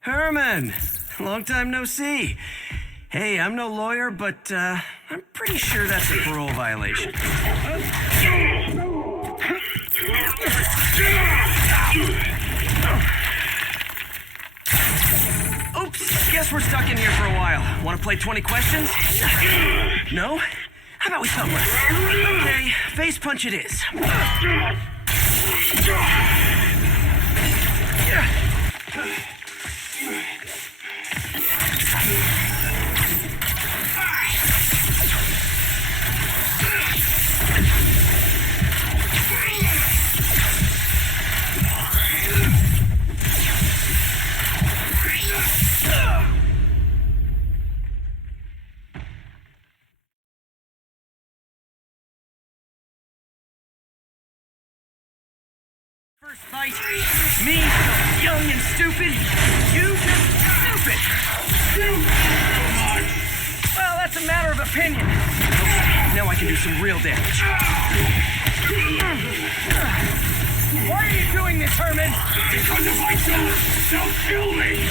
Herman! Long time no see. Hey, I'm no lawyer, but I'm pretty sure that's a parole violation. Oops, guess we're stuck in here for a while. Want to play 20 questions? No? How about we thumb wrestle? Okay, face punch it is. First fight, me, so young and stupid. You just stupid. Well, that's a matter of opinion. Okay, now I can do some real damage. Why are you doing this, Herman? Because if I don't, they'll kill me!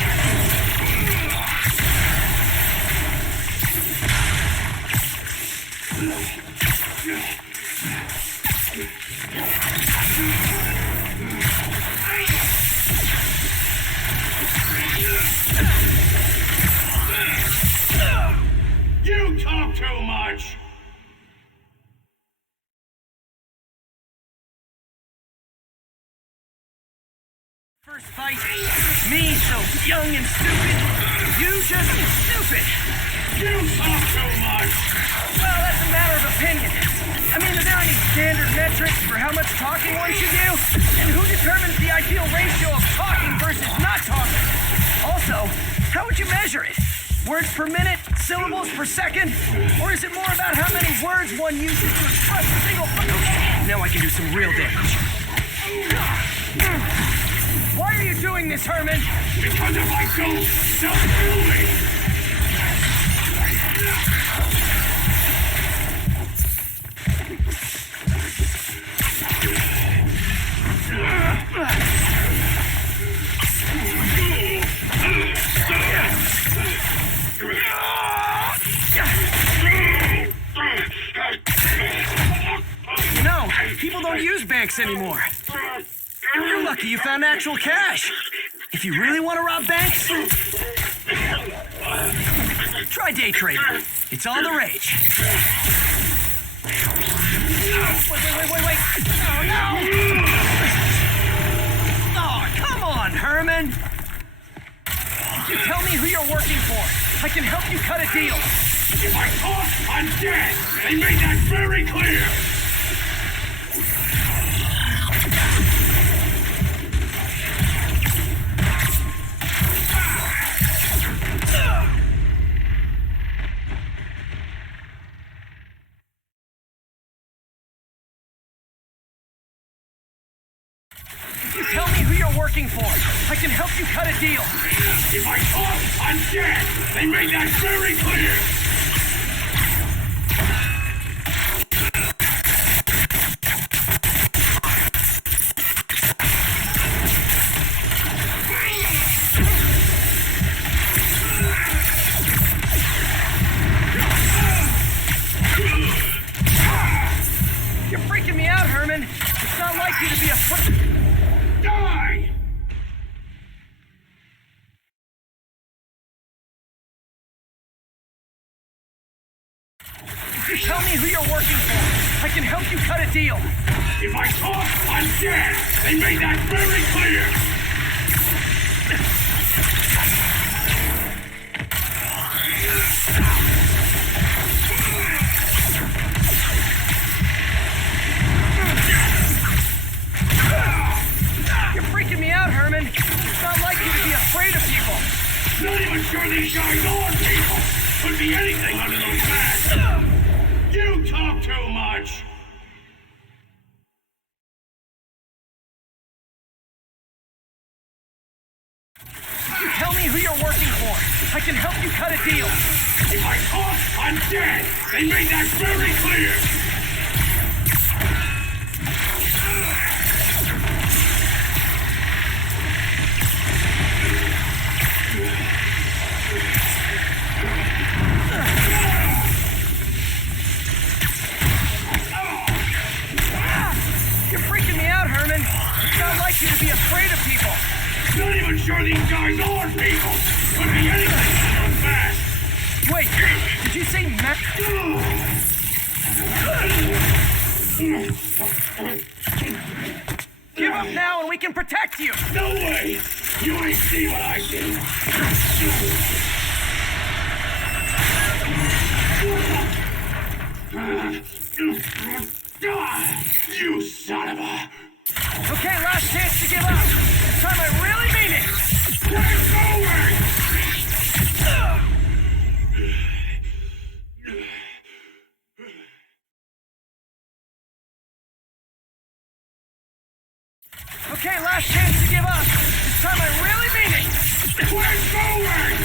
You talk too much! First fight, me, so young and stupid. You just stupid. You talk too much! Well, that's a matter of opinion. I mean, are there any standard metrics for how much talking one should do? And who determines the ideal ratio of talking versus not talking? Also, how would you measure it? Words per minute? Syllables per second? Or is it more about how many words one uses to express a single... Okay, now I can do some real damage. Why are you doing this, Herman? Because if I don't, they'll kill me! No, people don't use banks anymore. You're lucky you found actual cash. If you really want to rob banks, try day trading. It's all the rage. Wait. Oh, no! Oh, come on, Herman. You tell me who you're working for. I can help you cut a deal. If I talk, I'm dead! They made that very clear! You tell me who you're working for. I can help you cut a deal. If I talk, I'm dead! They made that very clear! You're freaking me out, Herman. It's not like you to be afraid. Die! You tell me who you're working for. I can help you cut a deal. If I talk, I'm dead! They made that very clear! You're freaking me out, Herman. It's not like you to be afraid of people. Not even sure these guys are people! Could be anything under those masks! You talk too much! You tell me who you're working for. I can help you cut a deal. If I talk, I'm dead! They made that very clear! You're freaking me out, Herman. It's not like you to be afraid of people. Not even sure these guys are people! Could be anything under those masks! Wait, did you say Give up now and we can protect you! No way! You ain't see what I see! You son of a... Okay, last chance to give up. This time I really mean it. We're going! Okay, last chance to give up. This time I really mean it. We're going!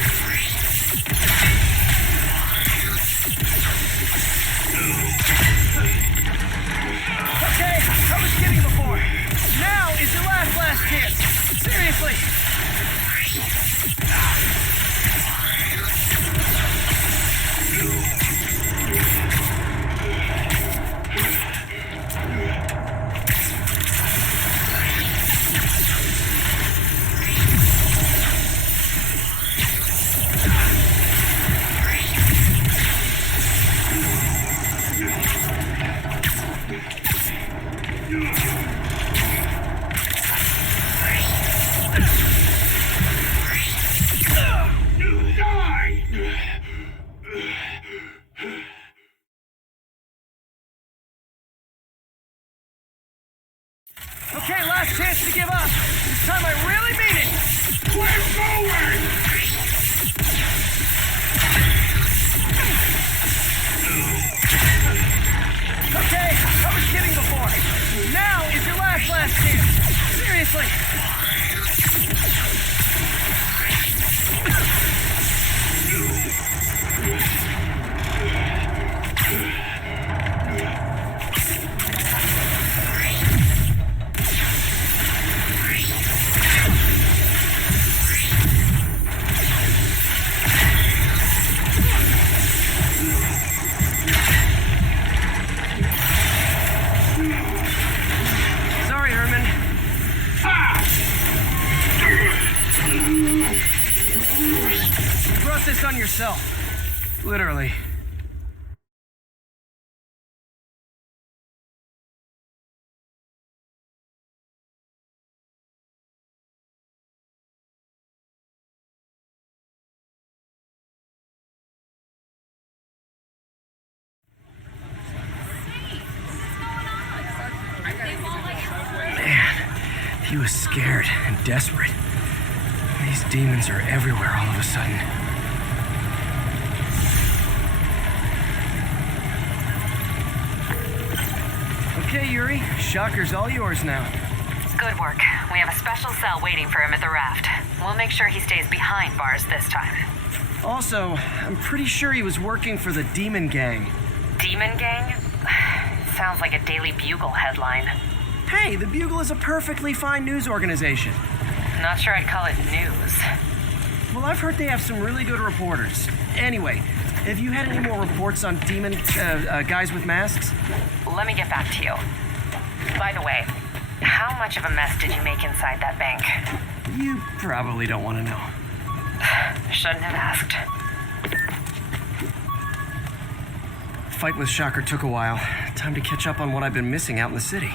Okay, I was kidding before. Now is your last chance. Seriously. Okay, last chance to give up. This time I really mean it. We're going! Okay, I was kidding before. Now is your last chance. Seriously. Sorry, Herman. You brought this on yourself. Literally. Man, he was scared and desperate. These demons are everywhere all of a sudden. Okay, Yuri. Shocker's all yours now. Good work. We have a special cell waiting for him at the raft. We'll make sure he stays behind bars this time. Also, I'm pretty sure he was working for the Demon Gang. Demon Gang? Sounds like a Daily Bugle headline. Hey, the Bugle is a perfectly fine news organization. Not sure I'd call it news. Well, I've heard they have some really good reporters. Anyway, have you had any more reports on demon guys with masks? Let me get back to you. By the way, how much of a mess did you make inside that bank? You probably don't want to know. Shouldn't have asked. Fight with Shocker took a while. Time to catch up on what I've been missing out in the city.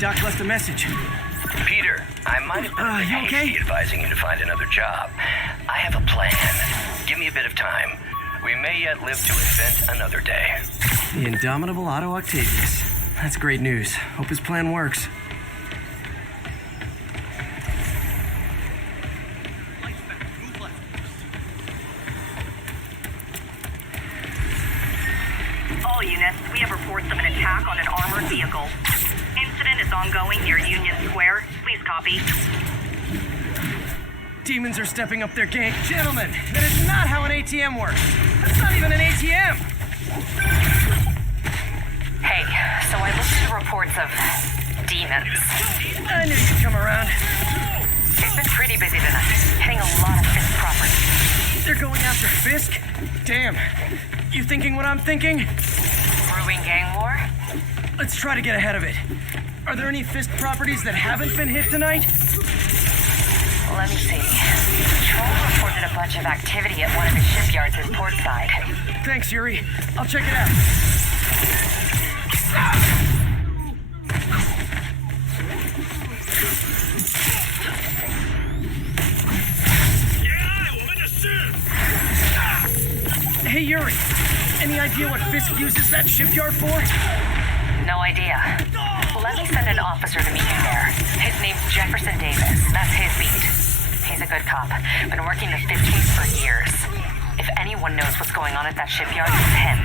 Doc left a message. Peter, I might have been you okay? advising you to find another job. I have a plan. Give me a bit of time. We may yet live to invent another day. The indomitable Otto Octavius. That's great news. Hope his plan works. All units, we have reports of an attack on an armored vehicle. Incident is ongoing near Union Square. Please copy. Demons are stepping up their game. Gentlemen, that is not how an ATM works. That's not even an ATM. Hey, so I looked at the reports of demons. I knew you'd come around. It's been pretty busy tonight, hitting a lot of Fisk property. They're going after Fisk? Damn. You thinking what I'm thinking? Brewing gang war? Let's try to get ahead of it. Are there any Fisk properties that haven't been hit tonight? Let me see. Patrol reported a bunch of activity at one of the shipyards in Portside. Thanks, Yuri. I'll check it out. Hey, Yuri. Any idea what Fisk uses that shipyard for? No idea. Let me send an officer to meet you there. His name's Jefferson Davis. That's his beat. He's a good cop. Been working the Fisk case for years. If anyone knows what's going on at that shipyard, it's him.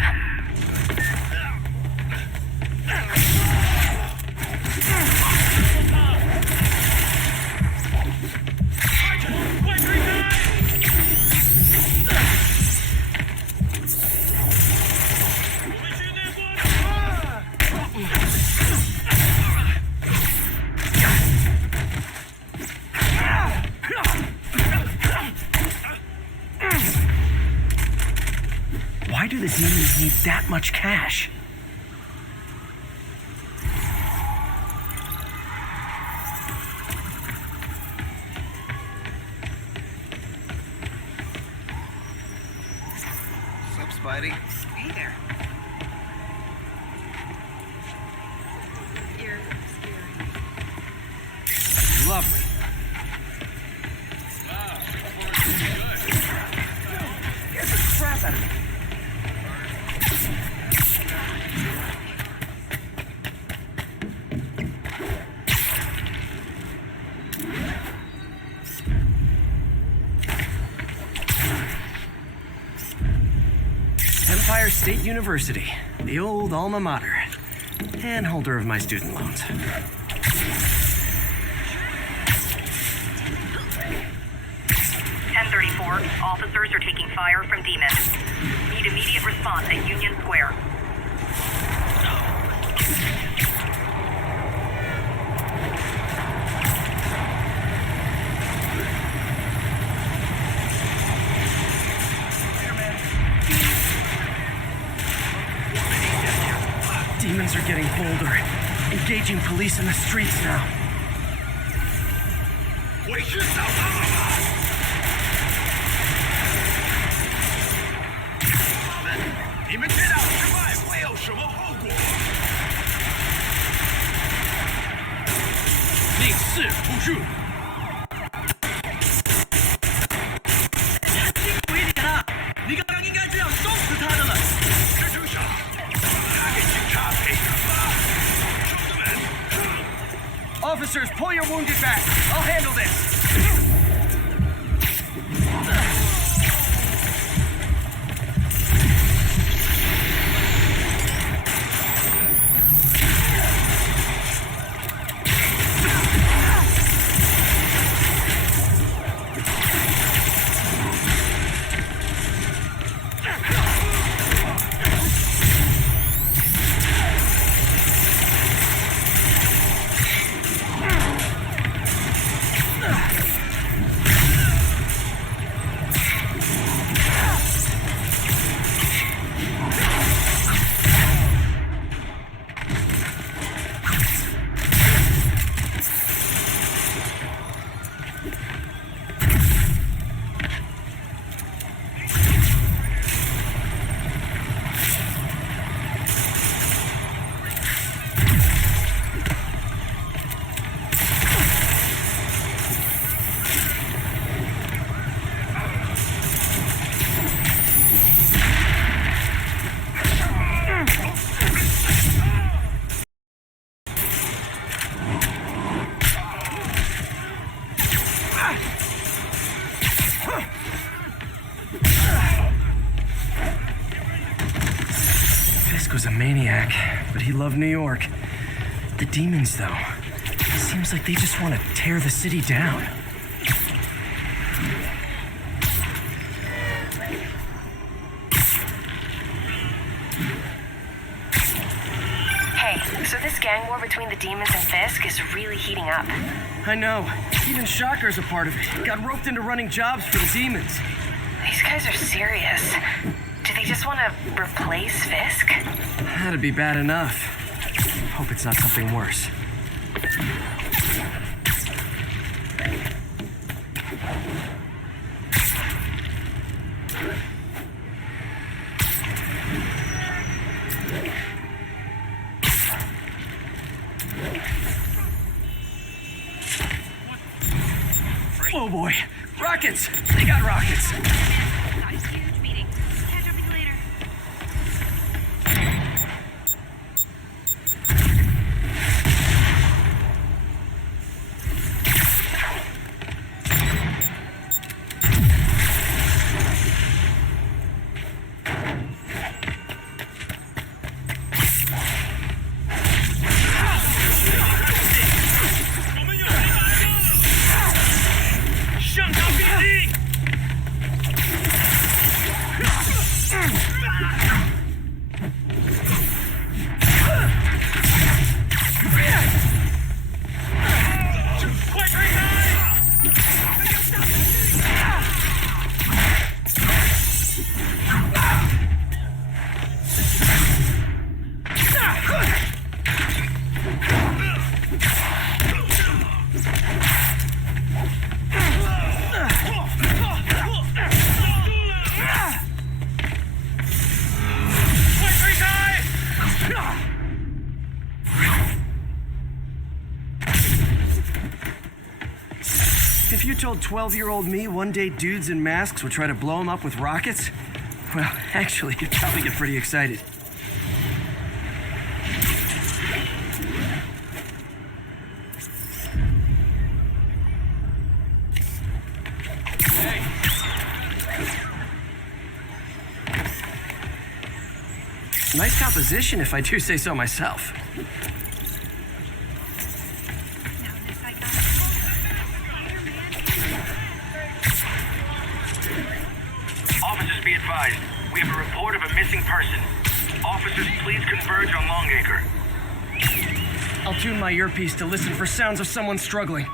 Why do the demons need that much cash? What's up, Spidey? Hey there. You're scary. Lovely. Get the crap out of me. Empire State University, the old alma mater, and holder of my student loans. 1034, officers are taking fire from demons. Need immediate response at Union Square. Demons are getting bolder, engaging police in the streets now. 我是小妈妈。你们知道失败会有什么后果？令事不入。辛苦一点了，你刚刚应该这样收拾他的了。蜘蛛侠，拿给警察赔偿吧，兄弟们。Officers, pull your wounded back. I'll handle this. Fisk was a maniac, but he loved New York. The demons, though, it seems like they just want to tear the city down. Hey, so this gang war between the demons and Fisk is really heating up. I know. Even Shocker's a part of it. Got roped into running jobs for the demons. These guys are serious. Do they just want to replace Fisk? That'd be bad enough. Hope it's not something worse. rockets! They got rockets! Got a huge meeting. Catch up with you later. If you told 12-year-old me one day dudes in masks would try to blow him up with rockets, well, actually, you'd probably get pretty excited. Nice composition, if I do say so myself. Officers, be advised. We have a report of a missing person. Officers, please converge on Longacre. I'll tune my earpiece to listen for sounds of someone struggling.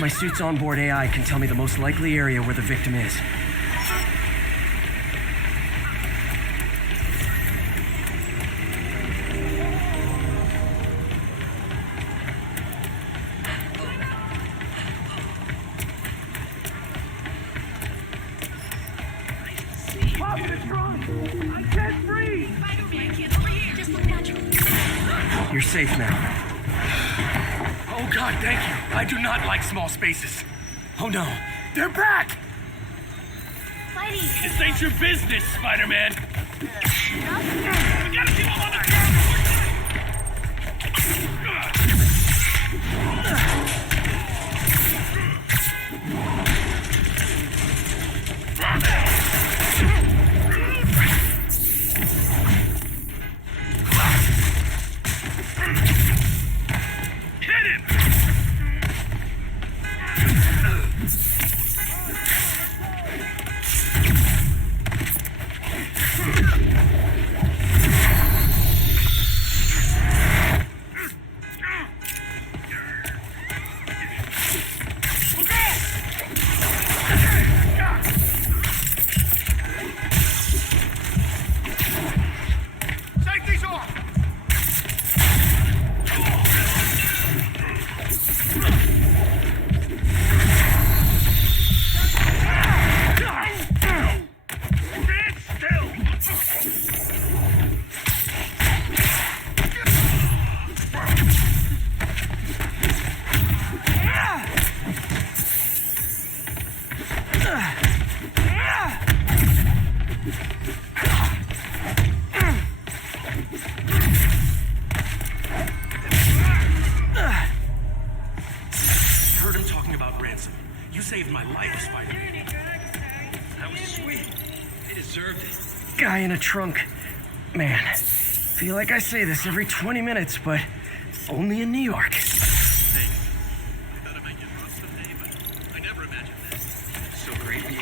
My suit's onboard AI can tell me the most likely area where the victim is. Pop in the trunk! I can't breathe! Spider-Man, kid, over here. Just look natural. You're safe now. Oh God, thank you. I do not like small spaces. Oh no, they're back! Spidey! This ain't your business, Spider-Man. We gotta keep him on the ground! Heard him talking about ransom. You saved my life, Spider-Man. That was sweet. They deserved it. Guy in a trunk. Man, feel like I say this every 20 minutes, but only in New York. Thanks. I thought I might get rough someday, but I never imagined that. So great being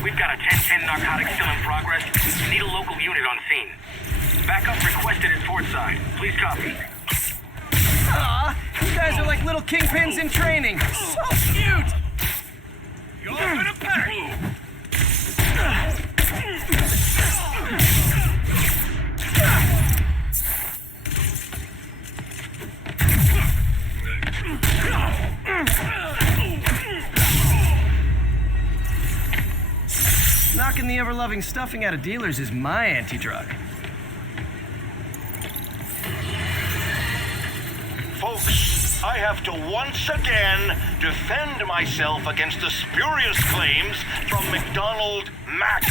We've got a 10-10 narcotics Backup requested at Fort Side. Please copy. Aw, you guys are like little kingpins in training. So cute! You're gonna pay! Knocking the ever-loving stuffing out of dealers is my anti-drug. Folks, I have to once again defend myself against the spurious claims from McDonald Mack.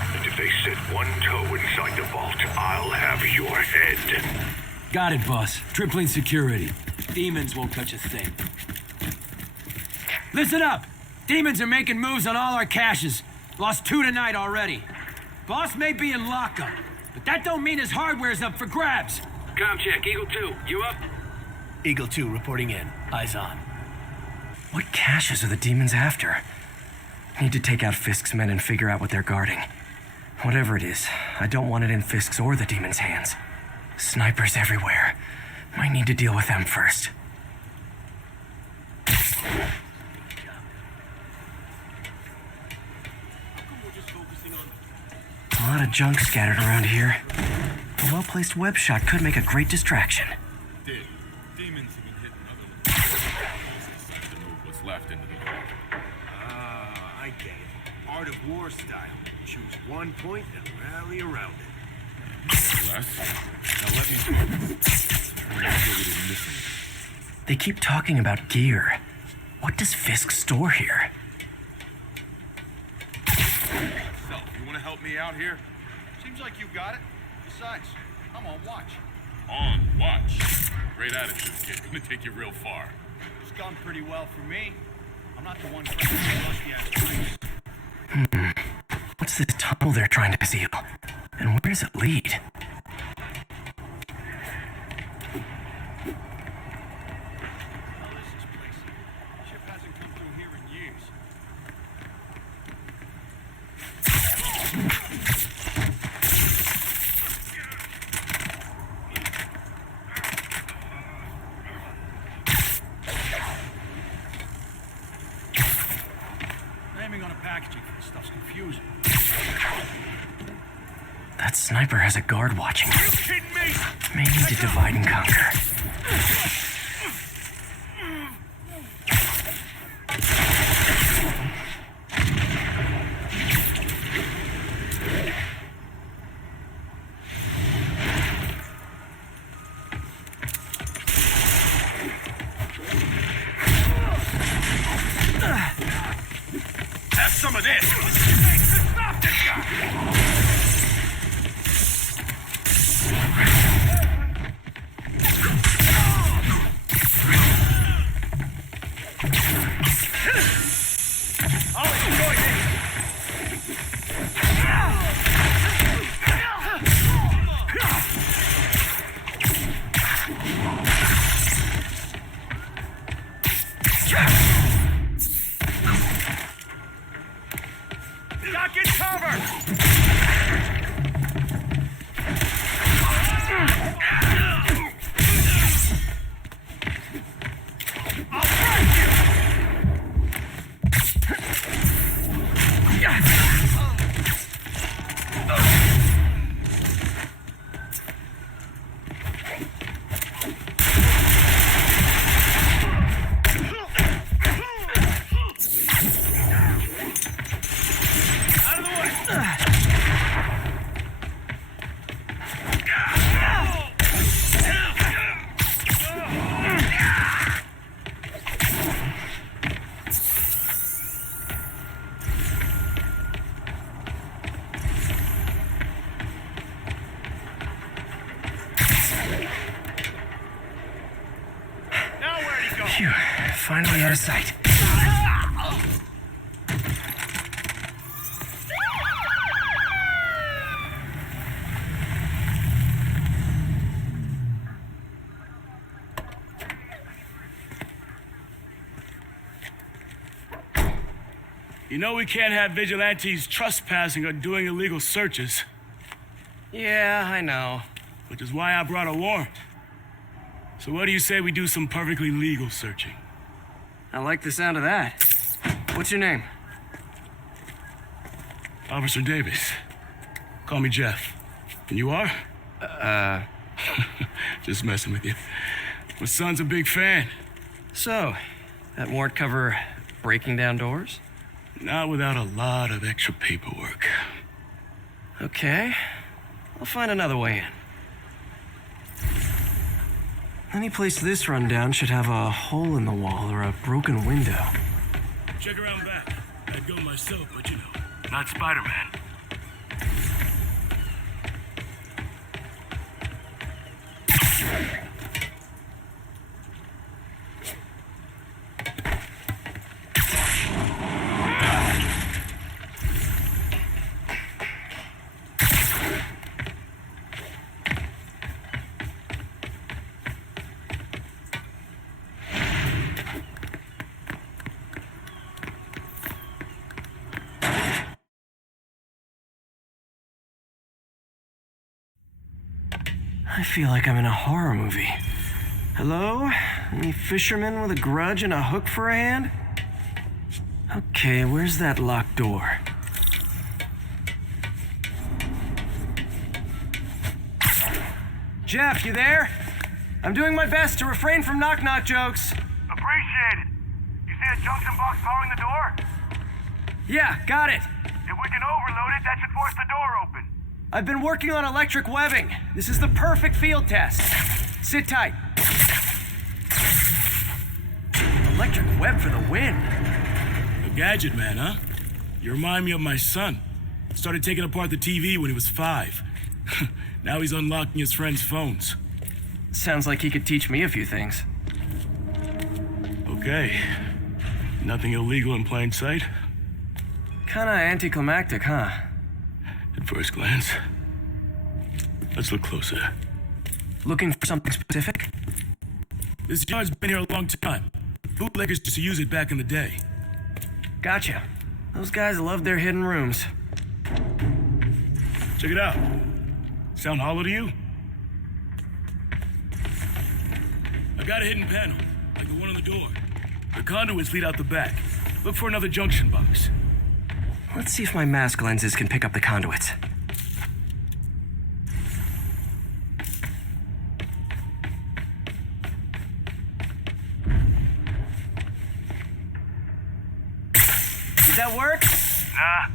And if they set one toe inside the vault, I'll have your head. Got it, boss. Tripling security. Demons won't touch a thing. Listen up! Demons are making moves on all our caches. Lost 2 tonight already. Boss may be in lockup, but that don't mean his hardware's up for grabs. Com check, Eagle 2. You up? Eagle 2 reporting in. Eyes on. What caches are the demons after? Need to take out Fisk's men and figure out what they're guarding. Whatever it is, I don't want it in Fisk's or the demons' hands. Snipers everywhere. Might need to deal with them first. A lot of junk scattered around here. A well-placed web shot could make a great distraction. Demons have been hitting other decided to move what's left into the vault. Ah, I get it. Art of war style. Choose one point and rally around it. Less. Now let me focus. What is missing? They keep talking about gear. What does Fisk store here? So, you want to help me out here? Seems like you got it. Besides, I'm on watch. On watch? Great attitude, kid. Gonna take you real far. It's gone pretty well for me. I'm not the one trying to What's this tunnel they're trying to seal? And where does it lead? Naming on a packaging for this stuff's confusing. That sniper has a guard watching him. May need to divide and conquer. Have some of this! Stop this guy! Duck and cover! Phew, finally out of sight. You know we can't have vigilantes trespassing or doing illegal searches. Yeah, I know. Which is why I brought a warrant. So what do you say we do some perfectly legal searching? I like the sound of that. What's your name? Officer Davis. Call me Jeff. And you are? Just messing with you. My son's a big fan. So, that warrant cover breaking down doors? Not without a lot of extra paperwork. Okay. I'll find another way in. Any place this rundown should have a hole in the wall or a broken window. Check around back. I'd go myself, but you know, not Spider-Man. I feel like I'm in a horror movie. Hello? Any fisherman with a grudge and a hook for a hand? Okay, where's that locked door? Jeff, you there? I'm doing my best to refrain from knock-knock jokes. Appreciate it. You see a junction box powering the door? Yeah, got it. If we can overload it, that should force the door open. I've been working on electric webbing. This is the perfect field test. Sit tight. Electric web for the win. A gadget man, huh? You remind me of my son. Started taking apart the TV when he was 5. Now he's unlocking his friends' phones. Sounds like he could teach me a few things. Okay. Nothing illegal in plain sight? Kinda anticlimactic, huh? At first glance. Let's look closer. Looking for something specific? This yard's been here a long time. Bootleggers used to use it back in the day. Gotcha. Those guys love their hidden rooms. Check it out. Sound hollow to you? I got a hidden panel, like the one on the door. The conduits lead out the back. Look for another junction box. Let's see if my mask lenses can pick up the conduits. Did that work? Nah.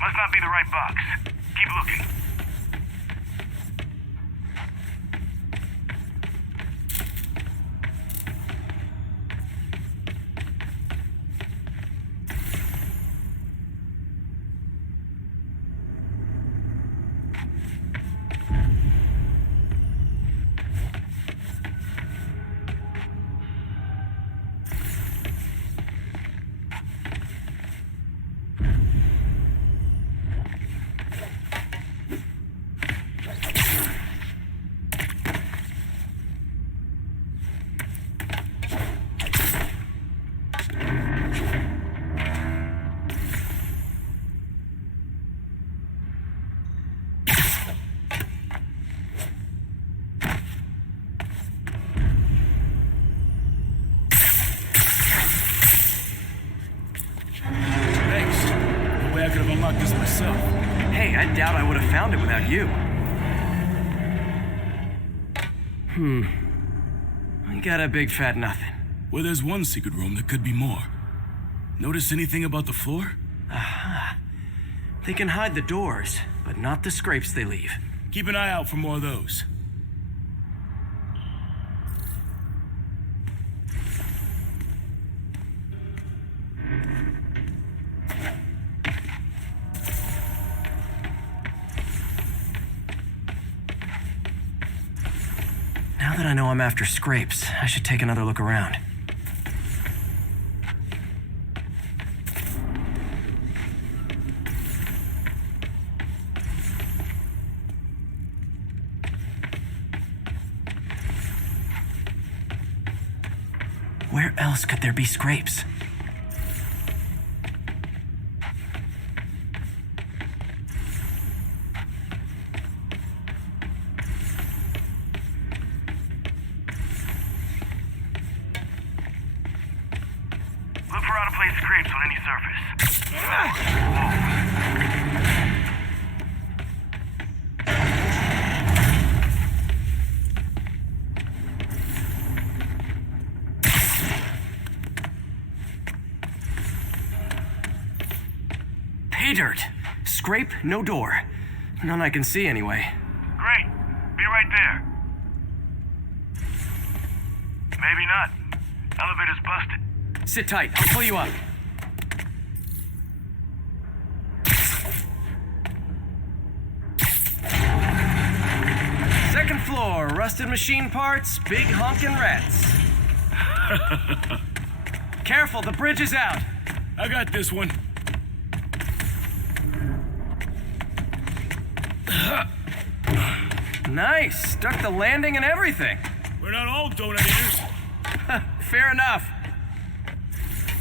Must not be the right box. Keep looking. This myself. Hey, I doubt I would have found it without you. I got a big fat nothing. Well, there's one secret room that could be more. Notice anything about the floor? Aha. They can hide the doors, but not the scrapes they leave. Keep an eye out for more of those. Now that I know I'm after scrapes, I should take another look around. Where else could there be scrapes? how to place scrapes on any surface. Pay dirt. Scrape, no door. None I can see anyway. Great. Be right there. Maybe not. Elevator's busted. Sit tight. I'll pull you up. Second floor, rusted machine parts, big honkin' rats. Careful, the bridge is out. I got this one. Nice. Stuck the landing and everything. We're not all donut eaters. Fair enough.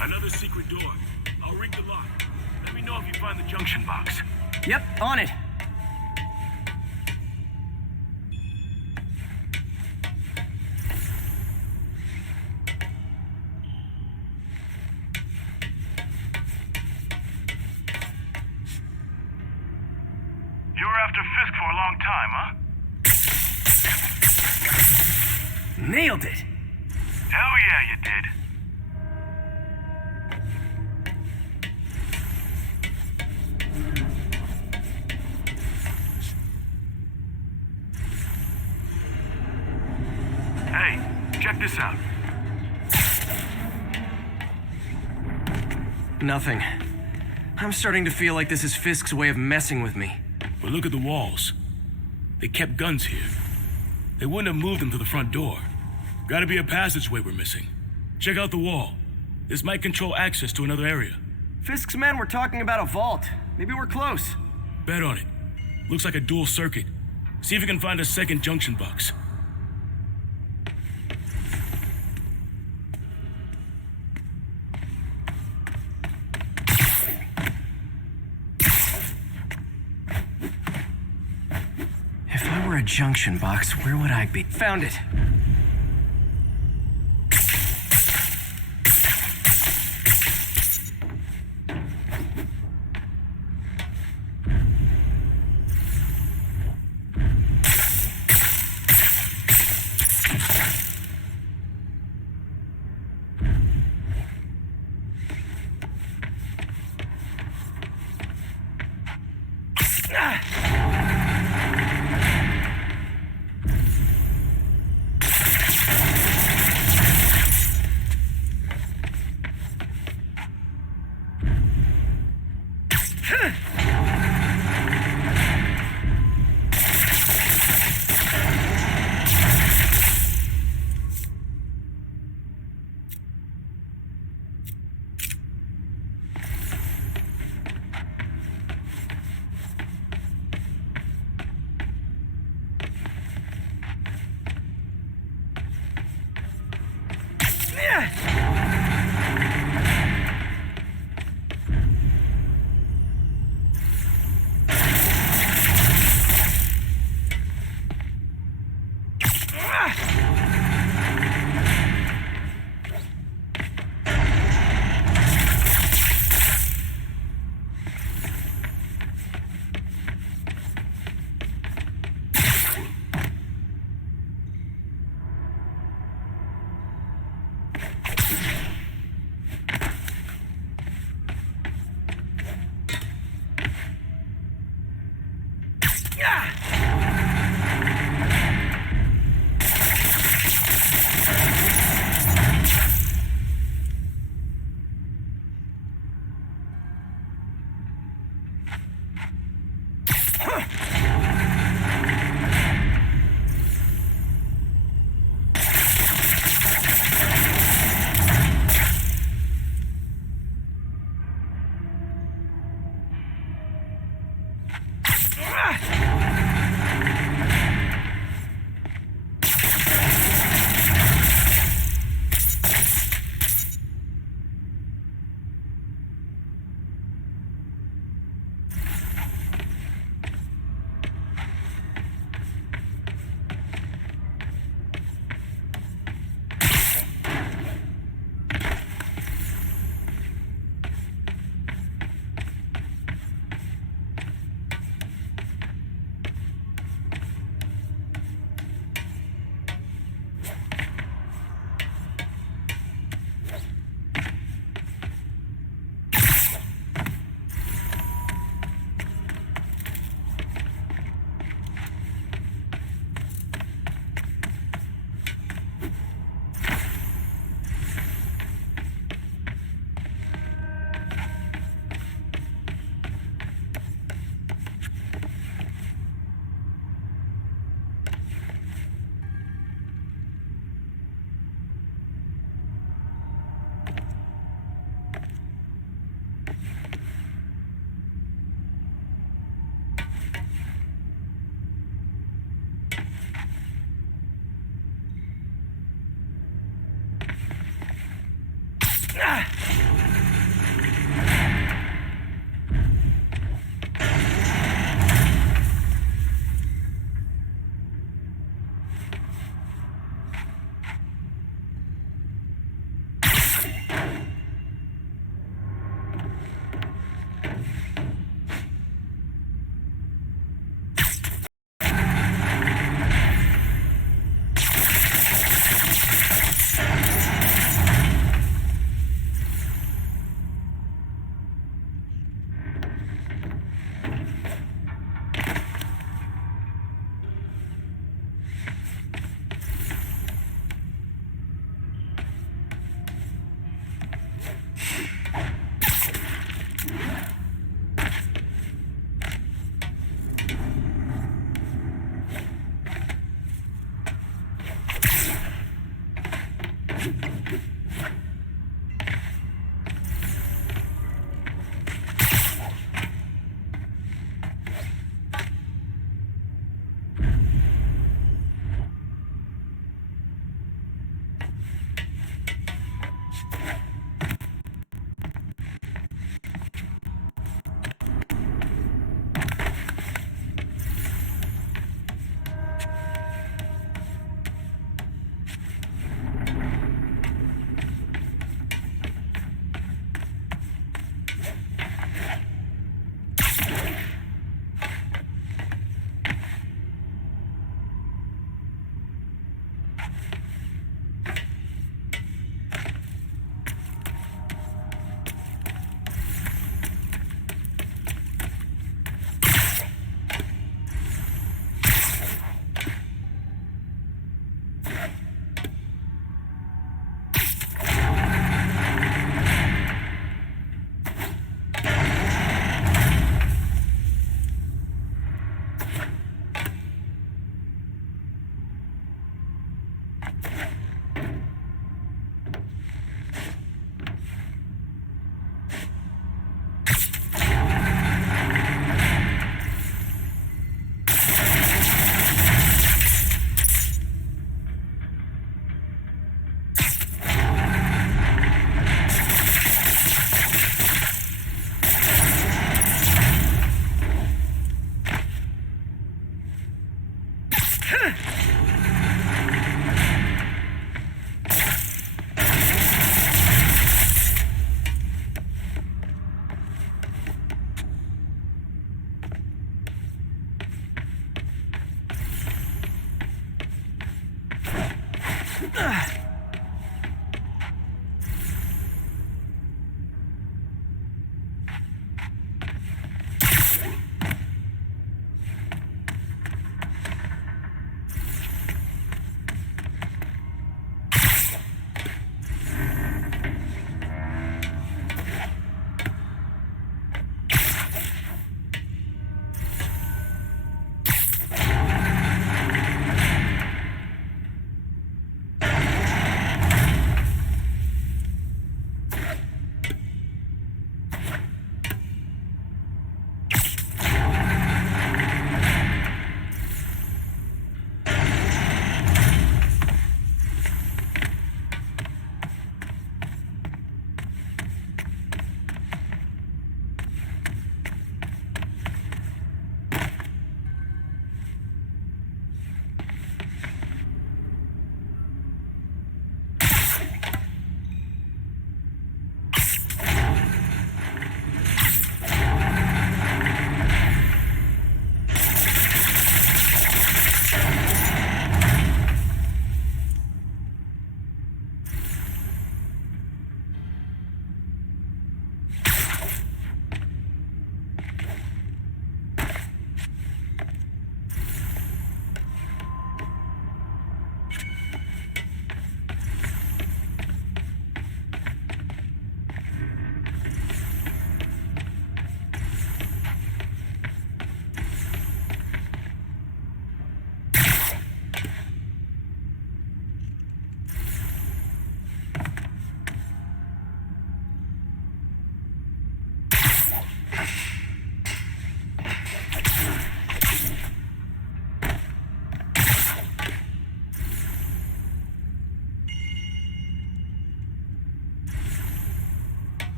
Another secret door. I'll ring the lock. Let me know if you find the junction box. Yep, on it. You were after Fisk for a long time, huh? Nailed it. Hell yeah, you did. Hey, check this out. Nothing. I'm starting to feel like this is Fisk's way of messing with me. But look at the walls. They kept guns here. They wouldn't have moved them to the front door. Gotta be a passageway we're missing. Check out the wall. This might control access to another area. Fisk's men were talking about a vault. Maybe we're close. Bet on it. Looks like a dual circuit. See if you can find a second junction box. If I were a junction box, where would I be? Found it.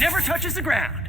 Never touches the ground.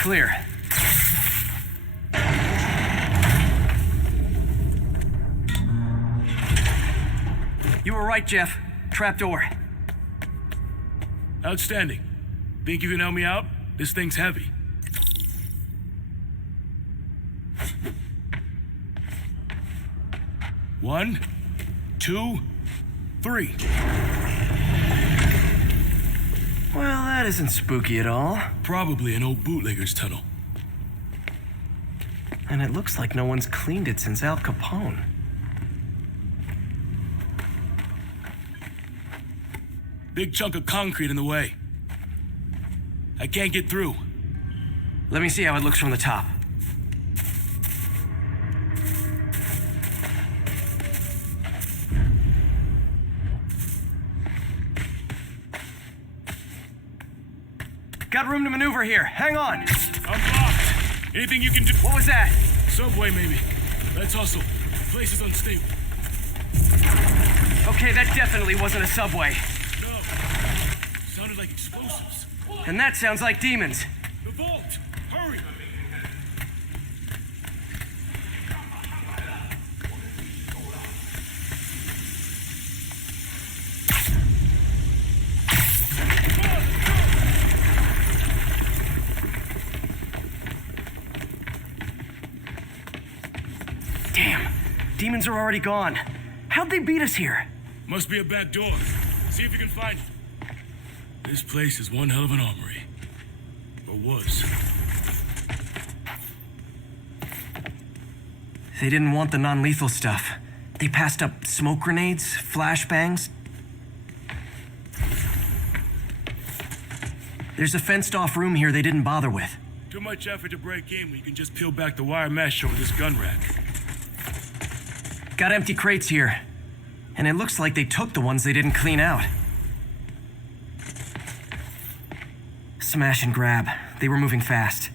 Clear. You were right, Jeff. Trapdoor. Outstanding. Think you can help me out? This thing's heavy. One, two, three. Well, that isn't spooky at all. Probably an old bootlegger's tunnel. And it looks like no one's cleaned it since Al Capone. Big chunk of concrete in the way. I can't get through. Let me see how it looks from the top. Got room to maneuver here. Hang on. I'm blocked. Anything you can do? What was that? Subway, maybe. Let's hustle. Place is unstable. Okay, that definitely wasn't a subway. No. Sounded like explosives. And that sounds like demons. The vault! Hurry! Damn. Demons are already gone. How'd they beat us here? Must be a back door. See if you can find it. This place is one hell of an armory. Or was. They didn't want the non-lethal stuff. They passed up smoke grenades, flashbangs. There's a fenced-off room here they didn't bother with. Too much effort to break in when you can just peel back the wire mesh over this gun rack. Got empty crates here. And it looks like they took the ones they didn't clean out. Smash and grab. They were moving fast.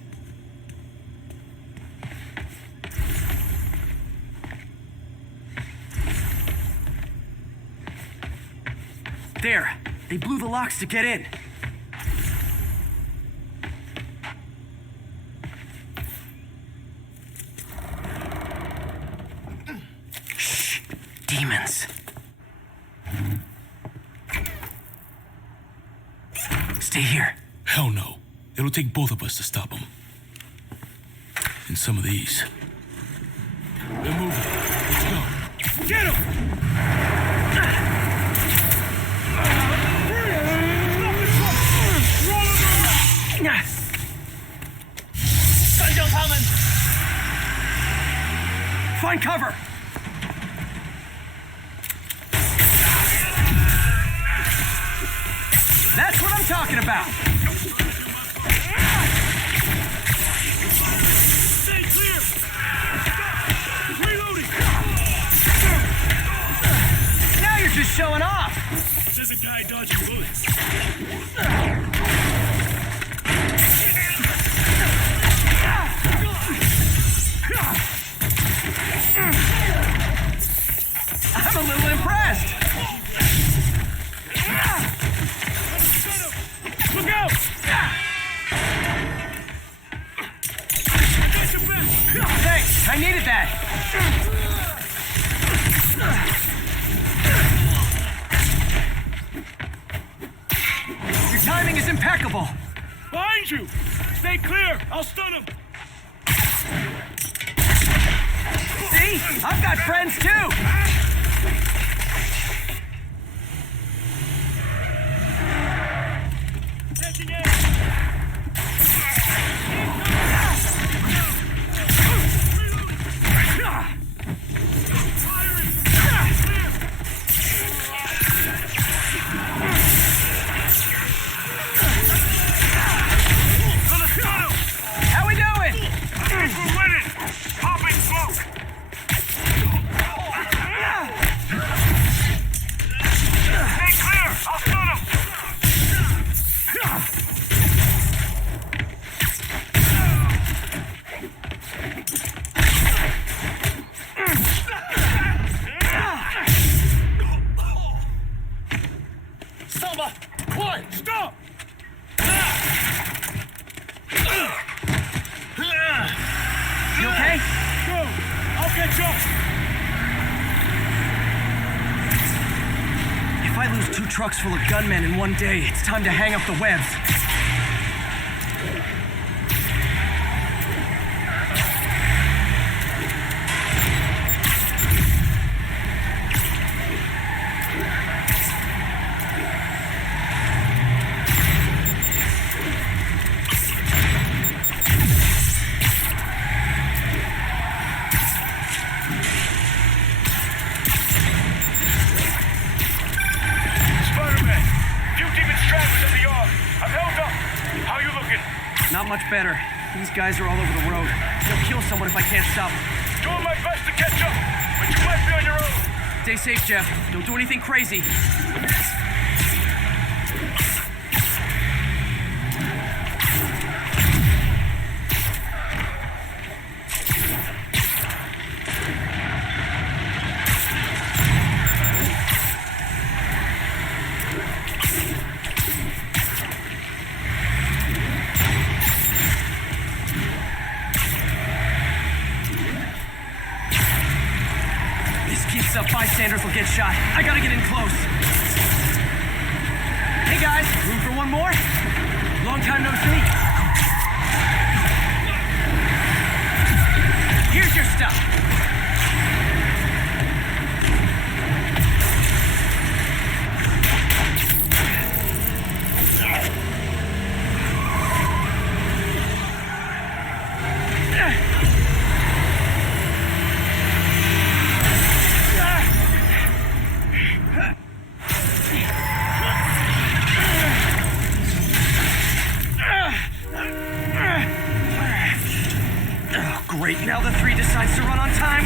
There. They blew the locks to get in. Shh. Demons. Stay here. Hell no. It'll take both of us to stop them. And some of these. They're moving. Let's go. Get them! Gunjump coming! Find cover! That's what I'm talking about! Stay clear! Reloading! Now you're just showing off! There's a guy dodging bullets. I'm a little impressed! Look out! Thanks, I needed that! Your timing is impeccable! Behind you! Stay clear! I'll stun him! See? I've got friends too! How we doing? We're winning! Popping smoke! Stay clear! I'll stun him! trucks full of gunmen in one day. It's time to hang up the webs. Not much better. These guys are all over the road. They'll kill someone if I can't stop them. Doing my best to catch up, but you might be on your own. Stay safe, Jeff. Don't do anything crazy. Bystanders will get shot. I gotta get in close. Hey guys, room for one more? Long time no see. Here's your stuff. Great, now the 3 decides to run on time.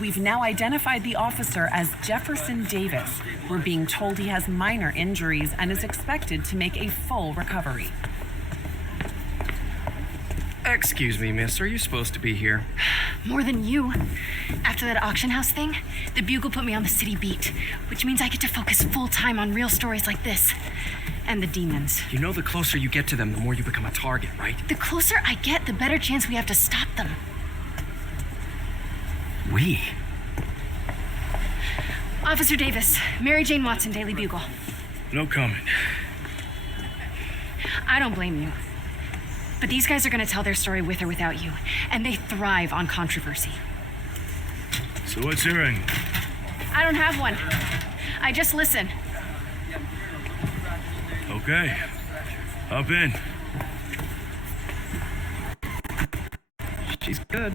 We've now identified the officer as Jefferson Davis. We're being told he has minor injuries and is expected to make a full recovery. Excuse me, miss. Are you supposed to be here? More than you. After that auction house thing, the Bugle put me on the city beat, which means I get to focus full time on real stories like this. And the demons. You know the closer you get to them, the more you become a target, right? The closer I get, the better chance we have to stop them. We? Officer Davis, Mary Jane Watson, Daily Bugle. No comment. I don't blame you. But these guys are going to tell their story with or without you, and they thrive on controversy. So what's your angle? I don't have one. I just listen. Okay. Hop in. She's good.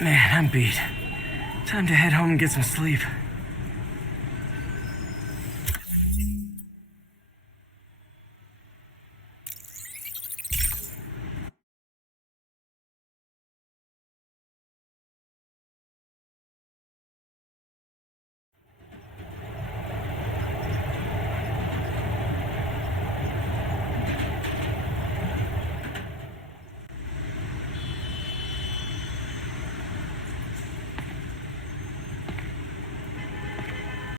Man, I'm beat. Time to head home and get some sleep.